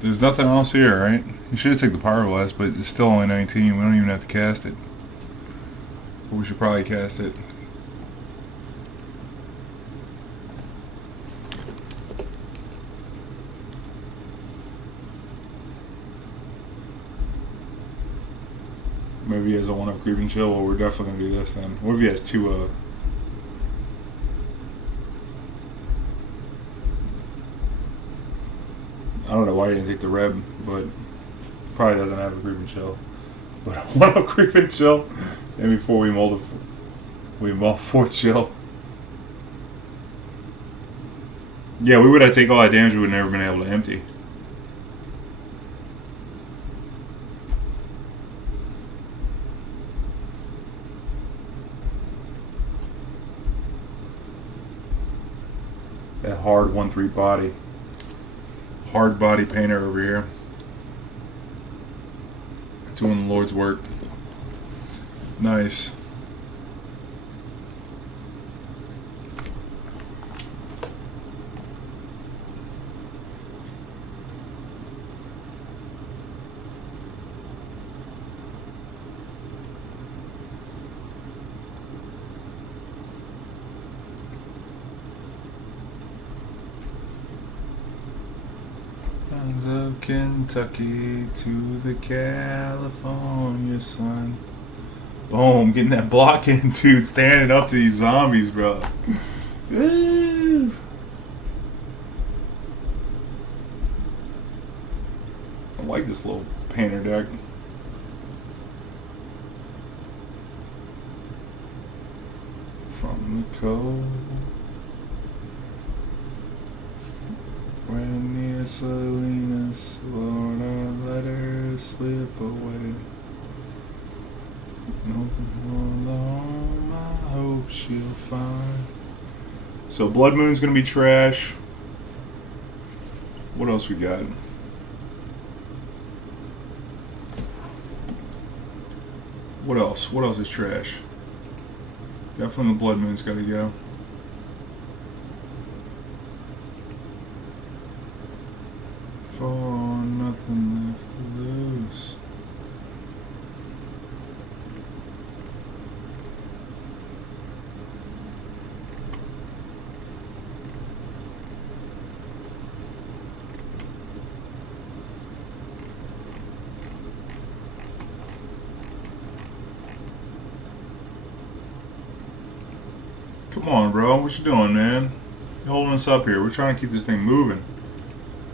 There's nothing else here, right? You should take the Pyroblast, but it's still only 19. We don't even have to cast it. But we should probably cast it. Maybe he has a 1-up Creep and Chill. Well, we're definitely going to do this then. What if he has 2 I don't know why he didn't take the Reb, but probably doesn't have a Creep and Chill. But a 1-up Creep and Chill. And before we mold 4 Chill. Yeah, we would have taken all that damage we would have never been able to empty. That hard 1/3 body. Hard body painter over here. Doing the Lord's work. Nice. Of Kentucky to the California sun. Boom, getting that block in, dude. Standing up to these zombies, bro. Woo. I like this little painter deck. From the cold. When near Salinas, Lord, I let her slip away. Open alone, I hope she'll find. So Blood Moon's gonna be trash. What else we got? What else? What else is trash? Definitely the Blood Moon's got to go. For nothing left to lose. Come on, bro. What you doing, man? You're holding us up here. We're trying to keep this thing moving.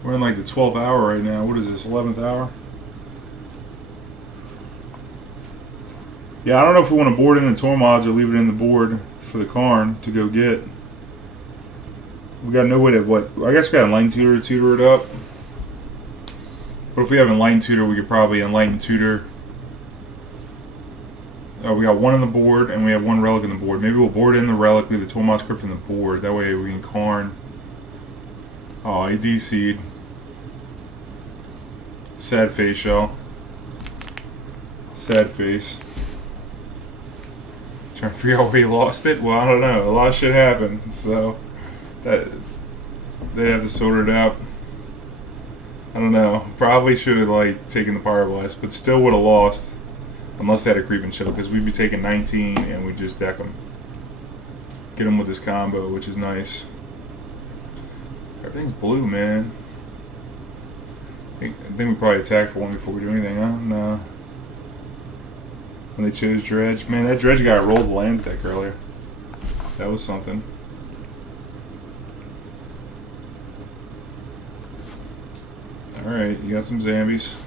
We're in like the 12th hour right now. What is this, 11th hour? Yeah, I don't know if we want to board in the Tormods or leave it in the board for the Karn to go get. We got no way to what? I guess we got Enlightened Tutor to tutor it up. But if we have Enlightened Tutor, we could probably Enlightened Tutor. We got one on the board, and we have one relic in the board. Maybe we'll board in the relic, leave the Tormod's Crypt in the board. That way we can Karn. Oh, he DC'd. Sad face, y'all. Sad face. Trying to figure out where he lost it? Well, I don't know. A lot of shit happened, so that they have to sort it out. I don't know. Probably should have like taken the Pyroblast, but still would have lost. Unless they had a creep and chill, because we'd be taking 19 and we just deck them. Get them with this combo, which is nice. Everything's blue, man. I think we probably attack for one before we do anything, huh? No. When they chose Dredge. Man, that Dredge guy rolled the lands deck earlier. That was something. Alright, you got some zombies.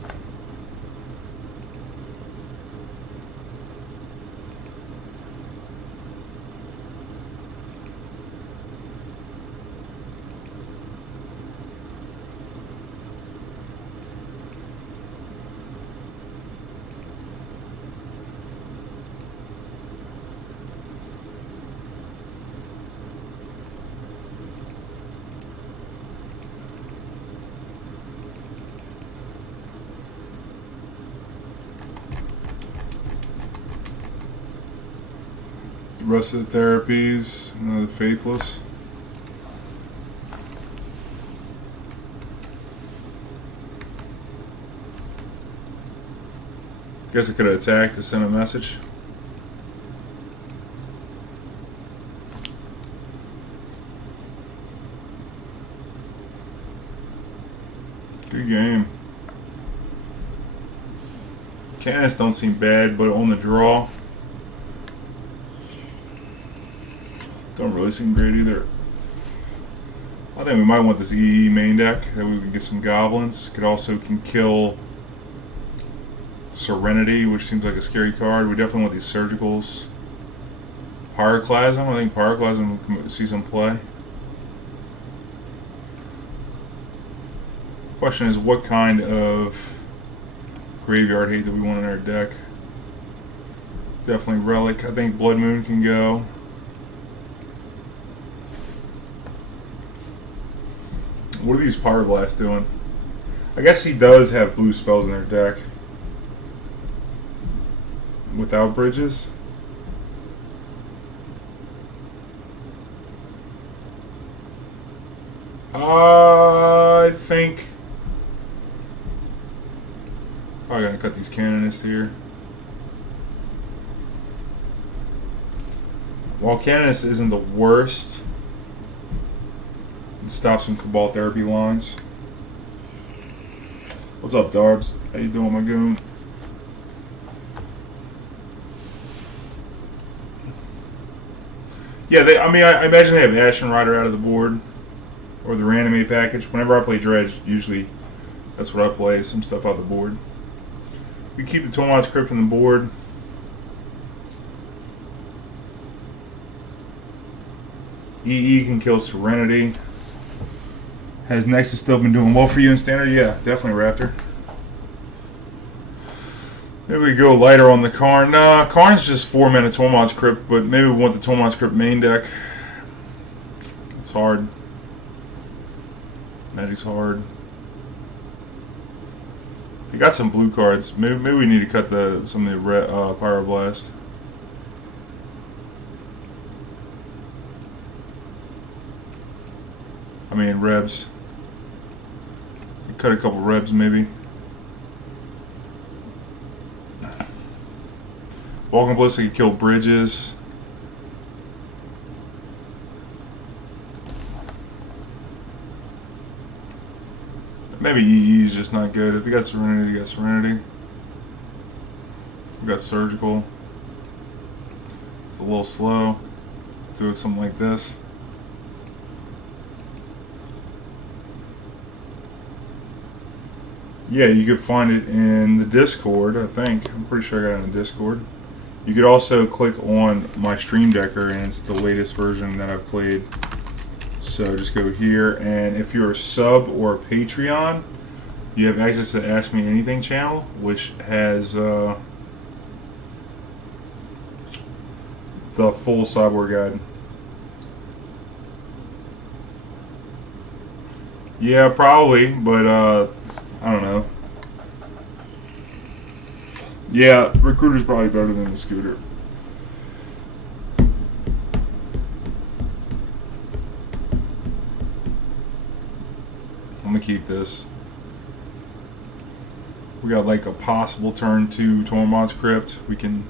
Rest of the therapies, the faithless. Guess I could have attacked to send a message. Good game. Canonists don't seem bad, but on the draw, don't really seem great either. I think we might want this EE main deck. That way we can get some goblins. Could also can kill Serenity, which seems like a scary card. We definitely want these surgicals. Pyroclasm. I think Pyroclasm will see some play. Question is, what kind of graveyard hate that we want in our deck? Definitely Relic. I think Blood Moon can go. What are these Pyroblast doing? I guess he does have blue spells in their deck. Without bridges? I think... Probably gonna cut these Canonists here. While Canonist isn't the worst, it stops some Cabal therapy lines. What's up, Darbs? How you doing, my goon? Yeah, I imagine they have Ashen Rider out of the board, or the Reanimate package. Whenever I play Dredge, usually that's what I play, some stuff out the board. We keep the Tormod's Crypt on the board. EE can kill Serenity. Has Nexus still been doing well for you in Standard? Yeah, definitely, Raptor. Maybe we go lighter on the Karn. Nah, Karn's just 4 mana Tormod's Crypt, but maybe we want the Tormod's Crypt main deck. It's hard. Magic's hard. They got some blue cards. Maybe we need to cut some of the Pyroblast. I mean, Rebs. Cut a couple Rebs, maybe. Walking Ballista could kill bridges. Maybe EE is just not good. If you got Serenity, you got Serenity. We got Surgical. It's a little slow. Do something like this. Yeah, you could find it in the Discord, I think. I'm pretty sure I got it in the Discord. You could also click on my Stream Decker, and it's the latest version that I've played. So just go here, and if you're a sub or a Patreon, you have access to Ask Me Anything channel, which has the full sideboard guide. Yeah, probably, but I don't know. Yeah, Recruiter's probably better than the Scooter. I'm gonna keep this. We got like a possible turn 2 Tormod's Crypt. We can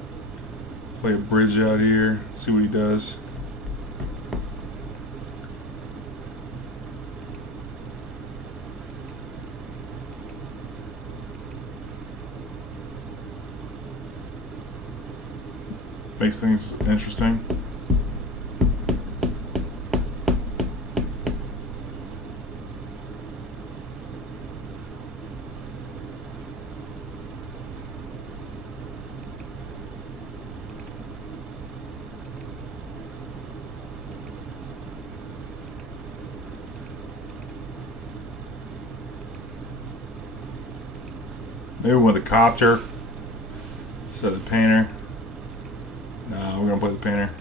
play a bridge out here, see what he does. Makes things interesting. Maybe with a Copter instead of the Painter. No, we're gonna play the Painter.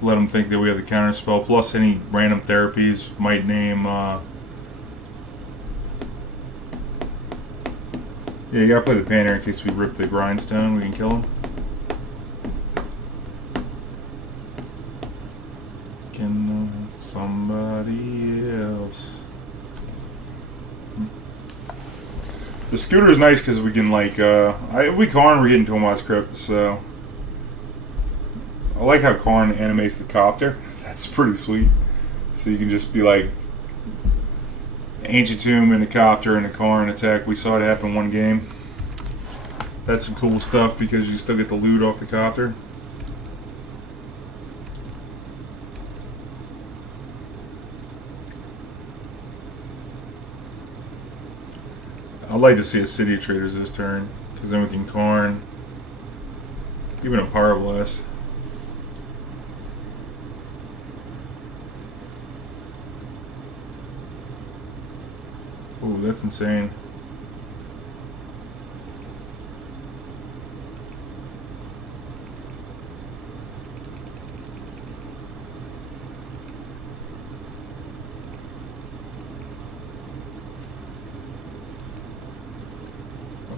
Let them think that we have the counter spell, plus any random therapies. Might name. Yeah, you gotta play the Painter in case we rip the Grindstone. We can kill him. Can somebody else? The Scooter is nice because we can, like, if we Karn, we're getting Tormod's Crypt, so. I like how Karn animates the Copter. That's pretty sweet. So you can just be like, Ancient Tomb and the Copter and the Karn attack. We saw it happen one game. That's some cool stuff because you still get the loot off the Copter. I'd like to see a City of Traitors this turn, because then we can Karn, even a Pyroblast. Ooh, that's insane.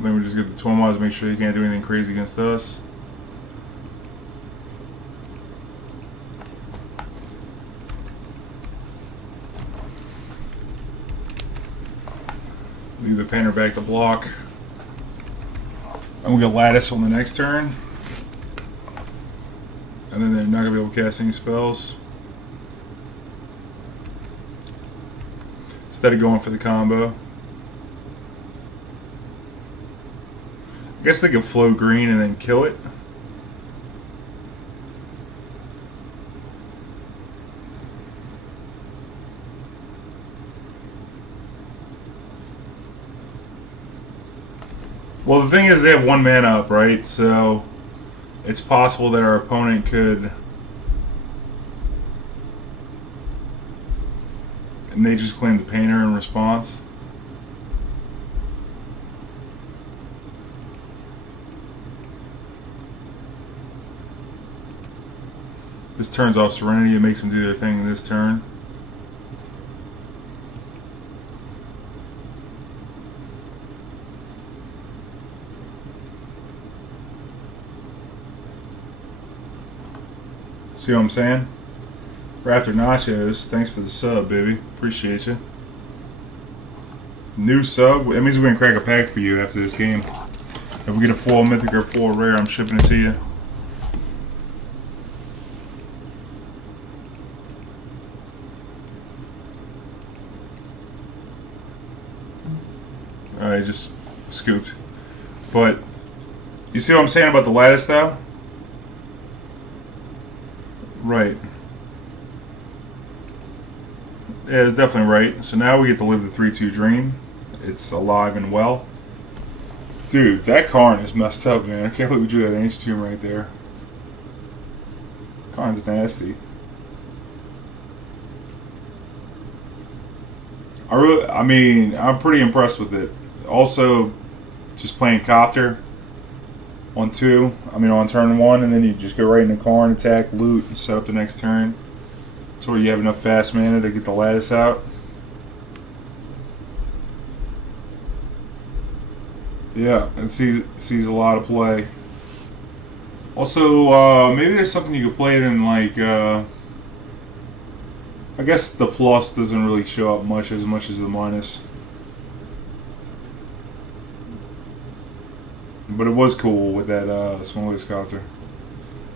Then we just get the Tormod to make sure he can't do anything crazy against us. Leave the Painter back to block. And we got Lattice on the next turn. And then they're not going to be able to cast any spells. Instead of going for the combo. I guess they could flow green and then kill it. Well, the thing is they have 1 mana up, right? So it's possible that our opponent could... And they just claim the Painter in response. This turns off Serenity. It makes them do their thing this turn. See what I'm saying? Raptor Nachos, thanks for the sub, baby. Appreciate you. New sub. That means we're gonna crack a pack for you after this game. If we get a full mythic or full rare, I'm shipping it to you. Alright, just scooped. But you see what I'm saying about the lattice though? Right. Yeah, it's definitely right. So now we get to live the 3-2 dream. It's alive and well. Dude, that Karn is messed up, man. I can't believe we drew that Ancient Tomb right there. Karn's nasty. I'm pretty impressed with it. Also, just playing Copter on on turn 1, and then you just go right into Karn, attack, loot, and set up the next turn. So you have enough fast mana to get the lattice out. Yeah, it sees a lot of play. Also, maybe there's something you could play it in, like, I guess the plus doesn't really show up much as the minus. But it was cool with that Smuggler's Copter.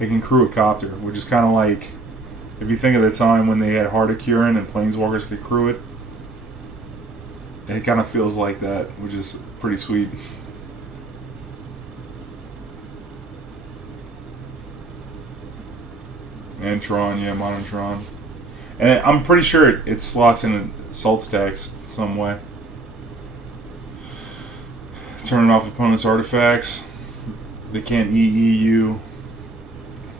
It can crew a Copter, which is kind of like, if you think of the time when they had Heart of Curin and Planeswalkers could crew it, it kind of feels like that, which is pretty sweet. And Tron, yeah, Modern Tron. And I'm pretty sure it slots in Salt Stacks some way. Turning off opponent's artifacts. They can't EE you.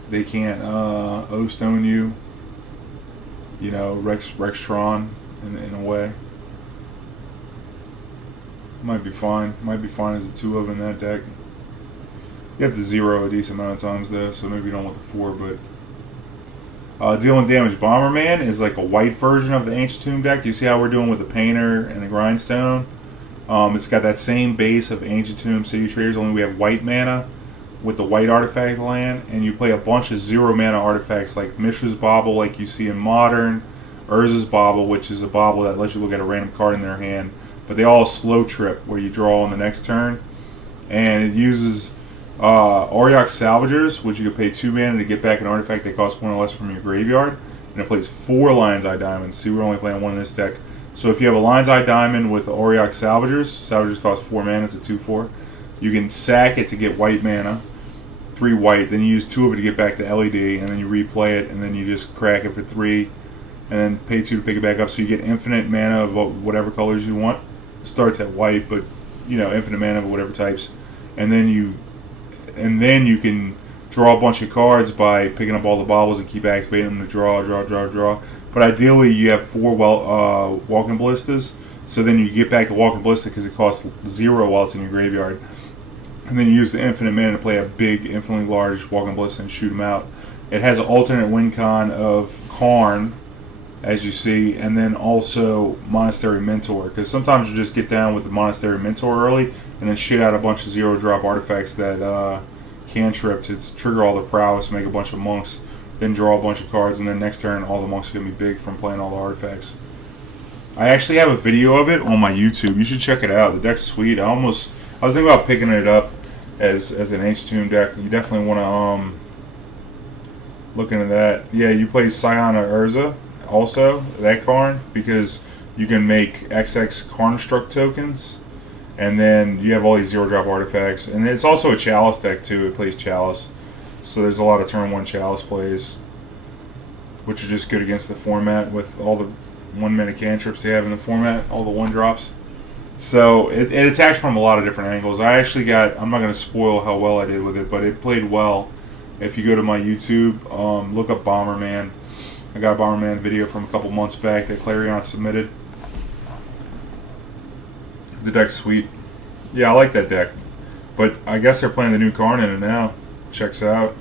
They can't O-Stone you. You know, Rextron in a way. Might be fine. Might be fine as a 2-of in that deck. You have to 0 a decent amount of times though, so maybe you don't want the 4, but dealing damage. Bomberman is like a white version of the Ancient Tomb deck. You see how we're doing with the Painter and the Grindstone? It's got that same base of Ancient Tomb, City of Traitors, only we have white mana with the white artifact land, and you play a bunch of 0 mana artifacts like Mishra's Bauble, like you see in Modern, Urza's Bauble, which is a bauble that lets you look at a random card in their hand, but they all slow trip where you draw on the next turn, and it uses Auriok Salvagers, which you can pay 2 mana to get back an artifact that costs 1 or less from your graveyard, and it plays 4 Lion's Eye Diamonds. See, we're only playing 1 in this deck. So if you have a Lion's Eye Diamond with Auriok Salvagers cost 4 mana, it's a 2/4. You can sack it to get white mana, 3 white, then you use 2 of it to get back the LED, and then you replay it, and then you just crack it for 3, and then pay 2 to pick it back up, so you get infinite mana of whatever colors you want. It starts at white, but, you know, infinite mana of whatever types. And then you can draw a bunch of cards by picking up all the baubles and keep activating them to draw. But ideally, you have 4 Walking Ballistas, so then you get back to Walking Ballista because it costs 0 while it's in your graveyard. And then you use the infinite mana to play a big, infinitely large Walking Ballista and shoot them out. It has an alternate win con of Karn, as you see, and then also Monastery Mentor, because sometimes you just get down with the Monastery Mentor early and then shit out a bunch of 0-drop artifacts that cantrip to trigger all the prowess, make a bunch of monks, then draw a bunch of cards, and then next turn all the monks are going to be big from playing all the artifacts. I actually have a video of it on my YouTube. You should check it out. The deck's sweet. I was thinking about picking it up as an Ancient Tomb deck. You definitely want to look into that. Yeah, you play Scion or Urza also, that Karn, because you can make XX Karnstruct tokens, and then you have all these 0-drop artifacts. And it's also a Chalice deck too. It plays Chalice. So there's a lot of turn 1 Chalice plays, which are just good against the format with all the 1-mana cantrips they have in the format, all the 1-drops. So it attacks from a lot of different angles. I'm not going to spoil how well I did with it, but it played well. If you go to my YouTube, look up Bomberman. I got a Bomberman video from a couple months back that Clarion submitted. The deck's sweet. Yeah, I like that deck. But I guess they're playing the new Karn in it now. Checks out.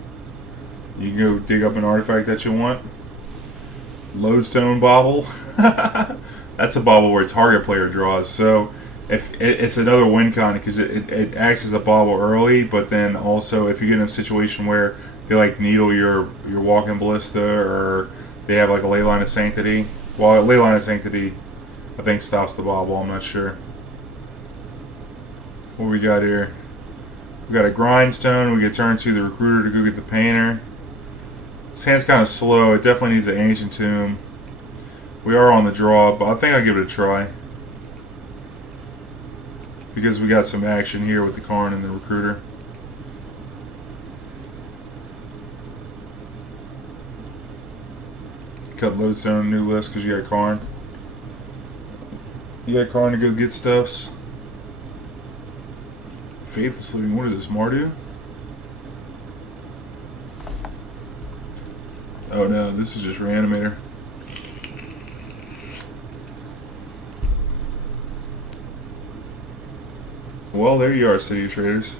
You can go dig up an artifact that you want. Lodestone Bauble. That's a bauble where target player draws. So if it's another win con because it acts as a bauble early, but then also if you get in a situation where they like needle your Walking Ballista, or they have like a Ley Line of Sanctity. Well, Ley Line of Sanctity, I think, stops the bobble. I'm not sure. What we got here? We got a Grindstone. We get turned to the Recruiter to go get the Painter. This hand's kind of slow. It definitely needs an Ancient Tomb. We are on the draw, but I think I'll give it a try. Because we got some action here with the Karn and the Recruiter. Cut Lodestone new list because you got Karn. You got Karn to go get stuffs. Faithless Living, what is this, Mardu? Oh no, this is just Reanimator. Well, there you are, City of Traitors.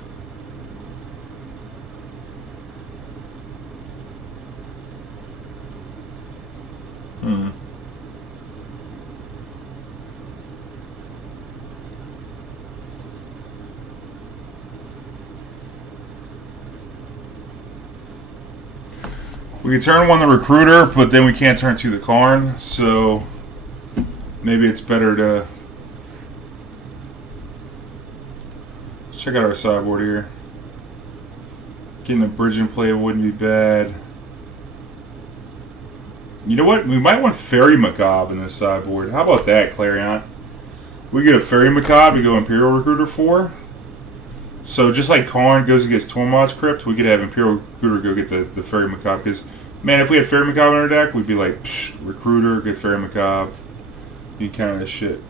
We can turn one the Recruiter, but then we can't turn to the Karn, so maybe it's better to... Let's check out our sideboard here. Getting a bridge in play wouldn't be bad. You know what? We might want Fairy Macabre in this sideboard. How about that, Clarion? We get a Fairy Macabre to go Imperial Recruiter for. So just like Karn goes against Tormod's Crypt, we could have Imperial Recruiter go get the Fairy Macabre. Because, man, if we had Fairy Macabre in our deck, we'd be like, psh, Recruiter, get Fairy Macabre. Be kind of this shit.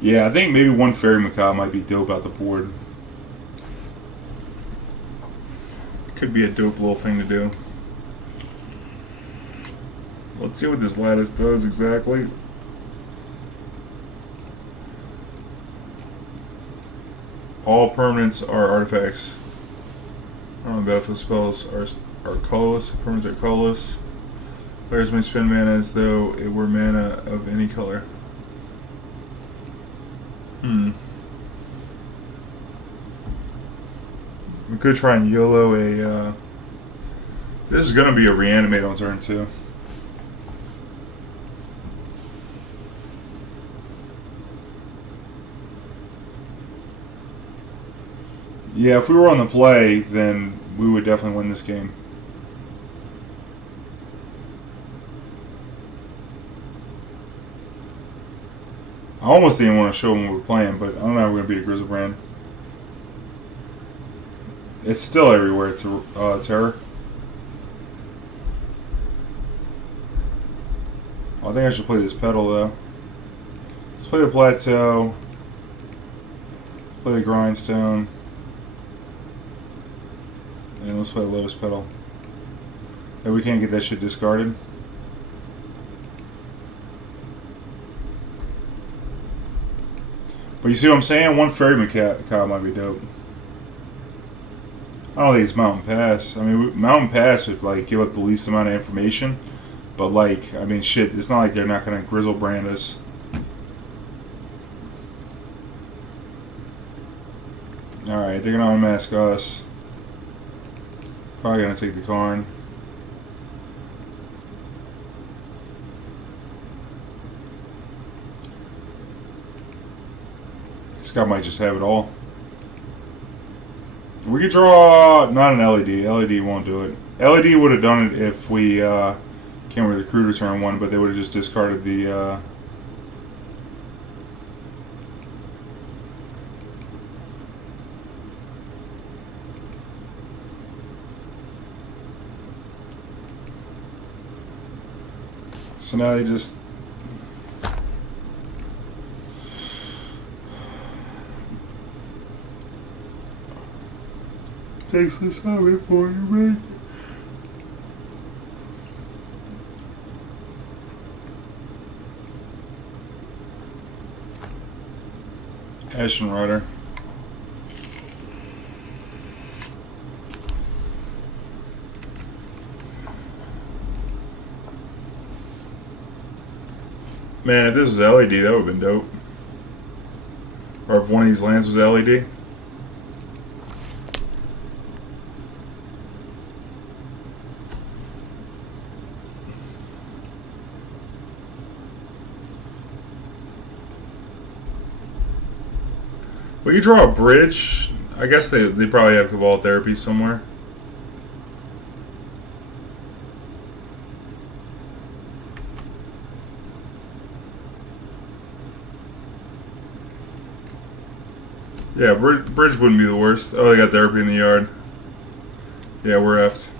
Yeah, I think maybe one Fairy Macabre might be dope out the board. Could be a dope little thing to do. Let's see what this Lattice does exactly. All permanents are artifacts. I don't know, battlefield spells are colorless. Permanents are colorless. Players may spend mana as though it were mana of any color. We could try and YOLO a... this is going to be a Reanimate on turn 2. Yeah, if we were on the play, then we would definitely win this game. I almost didn't want to show them what we're playing, but I don't know how we're going to beat a Grizzlebrand. It's still everywhere, Terror. I think I should play this Petal, though. Let's play the Plateau. Play the Grindstone. And let's play Lotus Petal. And we can't get that shit discarded. But you see what I'm saying? One Fairy Macabre might be dope. I don't think it's Mountain Pass. I mean, Mountain Pass would like give up the least amount of information. But like, I mean, shit, it's not like they're not going to Grizzlebrand us. Alright, they're going to unmask us. Probably going to take the Karn. This guy might just have it all. We could draw... not an LED. LED won't do it. LED would have done it if we came with the Recruiter turn 1, but they would have just discarded the... So now they just... takes this out before you ready. Ashen Rider. Man, if this was LED, that would have been dope. Or if one of these lands was LED. We could draw a bridge. I guess they probably have Cabal Therapy somewhere. Yeah, bridge wouldn't be the worst. Oh, they got therapy in the yard. Yeah, we're effed.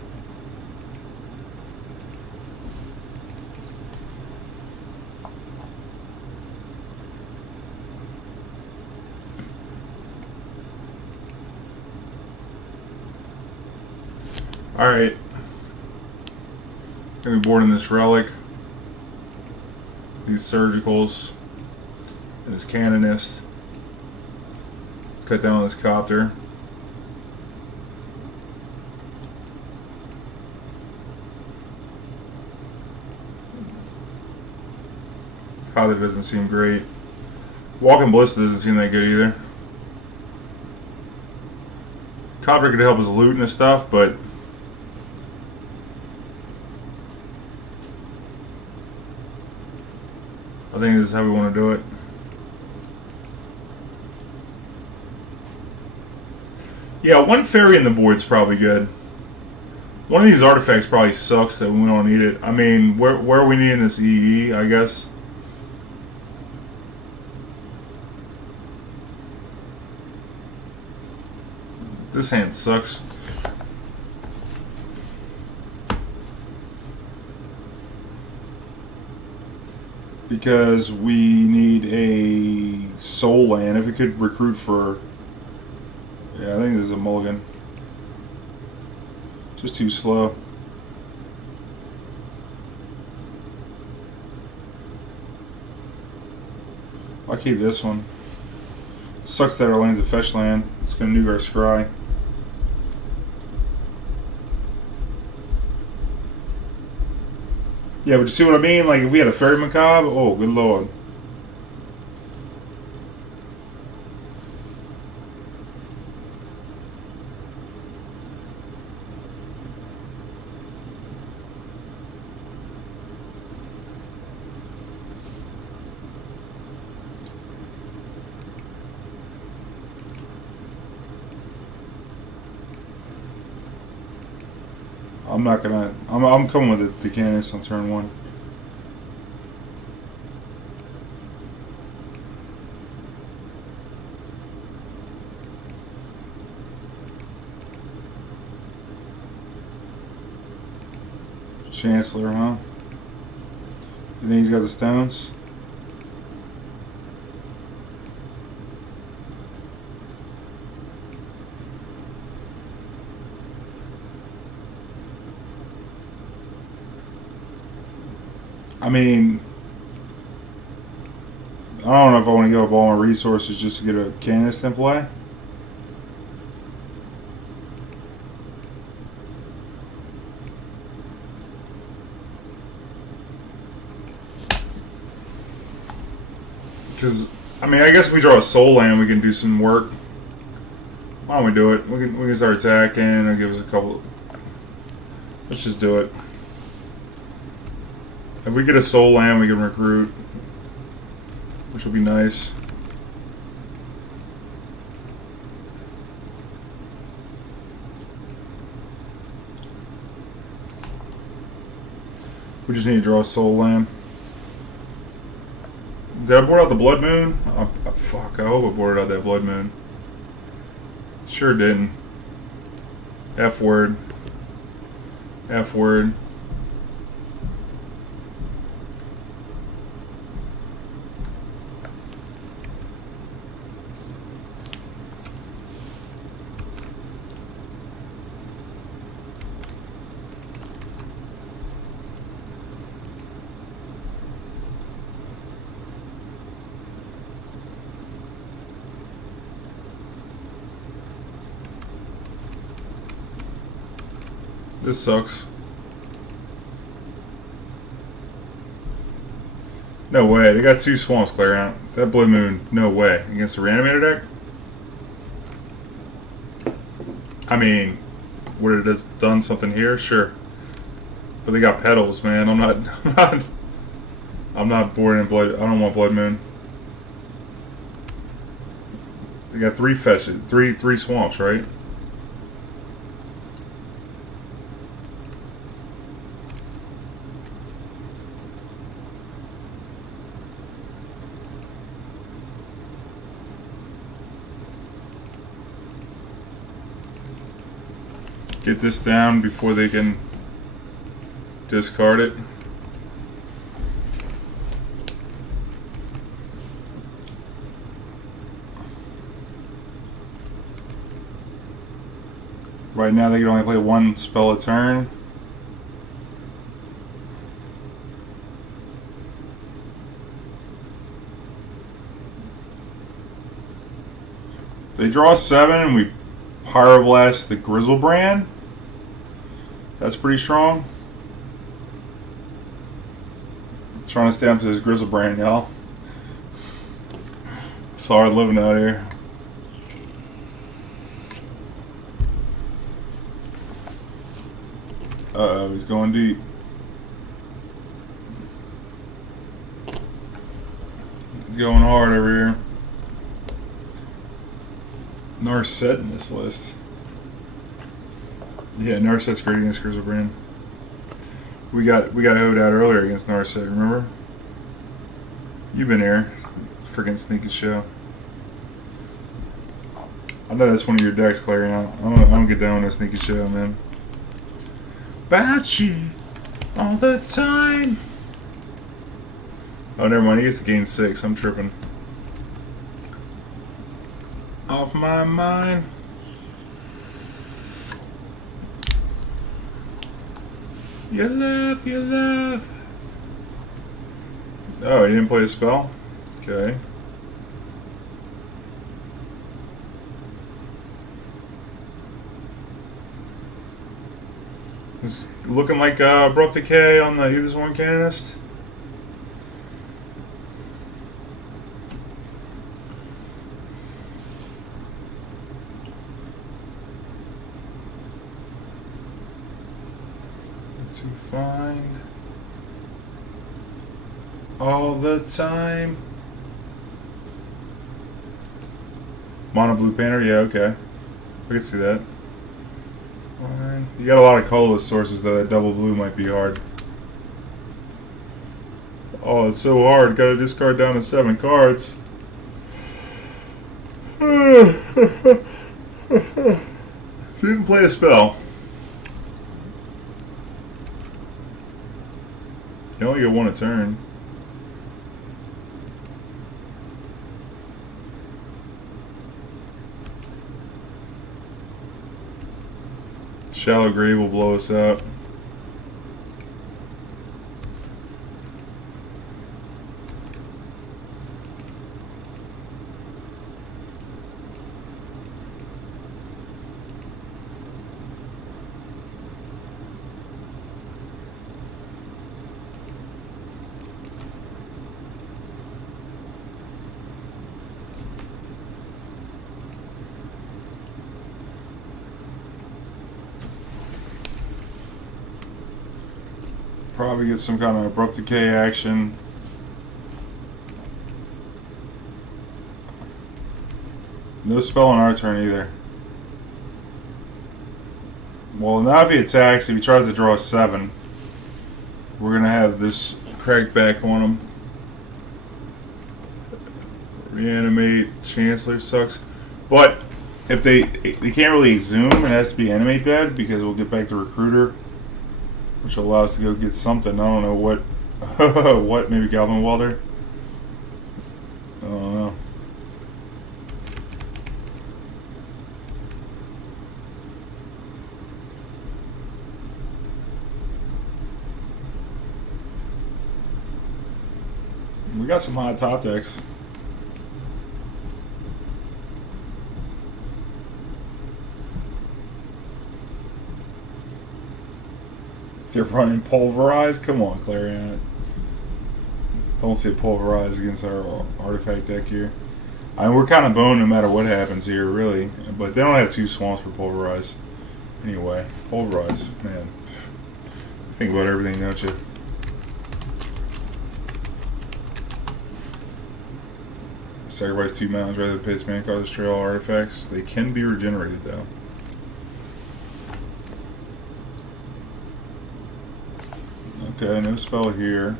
Alright. Gonna be boarding this relic. These surgicals. And this canonist. Cut down this copter. Copter doesn't seem great. Walking Ballista doesn't seem that good either. Copter could help us loot and stuff, but I think this is how we want to do it. Yeah, one fairy in the board's probably good. One of these artifacts probably sucks that we don't need it. I mean, where are we needing this EE, I guess? This hand sucks. Because we need a soul land. If we could recruit for... Yeah, I think this is a mulligan. Just too slow. I'll keep this one. Sucks that our land's a fetch land. It's gonna nuke our scry. Yeah, but you see what I mean? Like, if we had a fairy macabre, oh, good lord. I'm not gonna. I'm coming with the canonist on turn 1. Chancellor, huh? You think he's got the stones? I mean, I don't know if I want to give up all my resources just to get a canonist in play. Because, I mean, I guess if we draw a soul land, we can do some work. Why don't we do it? We can start attacking and give us a couple. Let's just do it. If we get a soul land, we can recruit, which will be nice. We just need to draw a soul land. Did I board out the Blood Moon? Oh, fuck, I hope I boarded out that Blood Moon. Sure didn't. F word. F word. This sucks. No way. They got 2 Swamps clear out. That Blood Moon, no way. Against the Reanimator deck? I mean, would it have done something here? Sure. But they got petals, man. I'm not boarding Blood. I don't want Blood Moon. They got 3 fetches, three swamps, right? Get this down before they can discard it. Right now they can only play 1 spell a turn. They draw 7 and we Pyroblast the Grizzlebrand. That's pretty strong. Trying to stay up to this Grizzlebrand, y'all. It's hard living out here. Uh-oh, he's going deep. He's going hard over here. Narset in this list. Yeah, Narset's great against Grizzlebrand. We got hoed out earlier against Narset, remember? You've been here. Freaking sneaky show. I know that's one of your decks, Clarion. I don't get down with that sneaky show, man. Batchy all the time. Oh, never mind. He gets to gain 6. I'm tripping. Off my mind. You love, you love. Oh, he didn't play a spell? Okay. It's looking like Abrupt Decay on the Ethersworn Canonist. To find all the time. Mono blue painter, yeah, okay. I can see that. Fine. You got a lot of colorless sources though, that double blue might be hard. Oh, it's so hard. Gotta discard down to 7 cards. Didn't play a spell. You only get 1 a turn. Shallow Grave will blow us up. Probably get some kind of Abrupt Decay action. No spell on our turn either. Well, now if he attacks, if he tries to draw 7, we're going to have this crackback on him. Reanimate. Chancellor sucks. But if they can't really exhume, it has to be animate dead because we'll get back to Recruiter, which will allow us to go get something. I don't know what. What? Maybe Goblin Welder? I don't know. We got some hot top decks. They're running Pulverize? Come on, Clarion. Don't say Pulverize against our artifact deck here. I mean, we're kind of boned no matter what happens here, really. But they don't have 2 swamps for Pulverize. Anyway, Pulverize, man. Think about everything, don't you? Sacrifice 2 mountains rather than pay its mana cost, destroy all artifacts. They can be regenerated though. Okay, no spell here.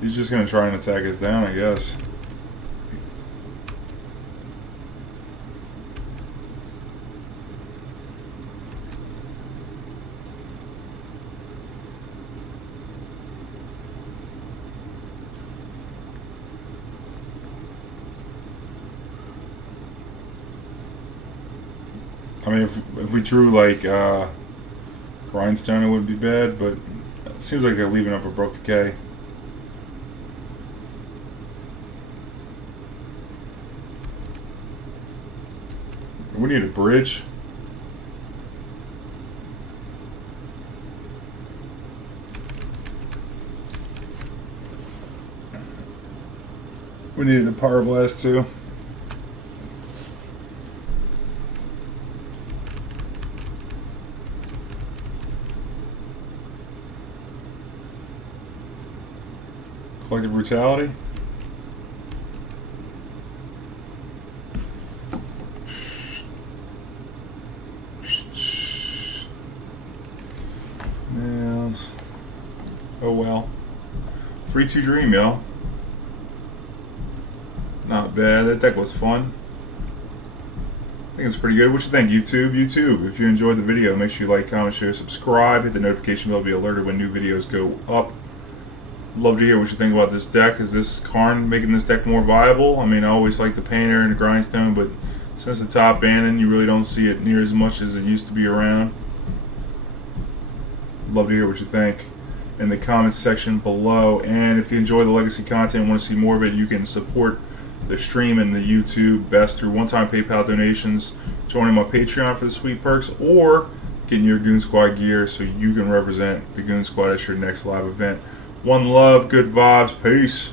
He's just going to try and attack us down, I guess. I mean, if we drew like Grindstone, it wouldn't be bad, but it seems like they're leaving up a Broke Decay. We need a bridge. We needed a Pyroblast too. Collective Brutality. Nails. Oh well. 3-2 Dream, y'all. Not bad. That deck was fun. I think it's pretty good. What you think, YouTube? YouTube, if you enjoyed the video, make sure you like, comment, share, subscribe, hit the notification bell to be alerted when new videos go up. Love to hear what you think about this deck. Is this Karn making this deck more viable? I mean, I always like the Painter and the Grindstone, but since the top banning, you really don't see it near as much as it used to be around. Love to hear what you think in the comments section below. And if you enjoy the Legacy content and want to see more of it, you can support the stream and the YouTube best through one-time PayPal donations, joining my Patreon for the sweet perks, or getting your Goon Squad gear so you can represent the Goon Squad at your next live event. One love, good vibes, peace.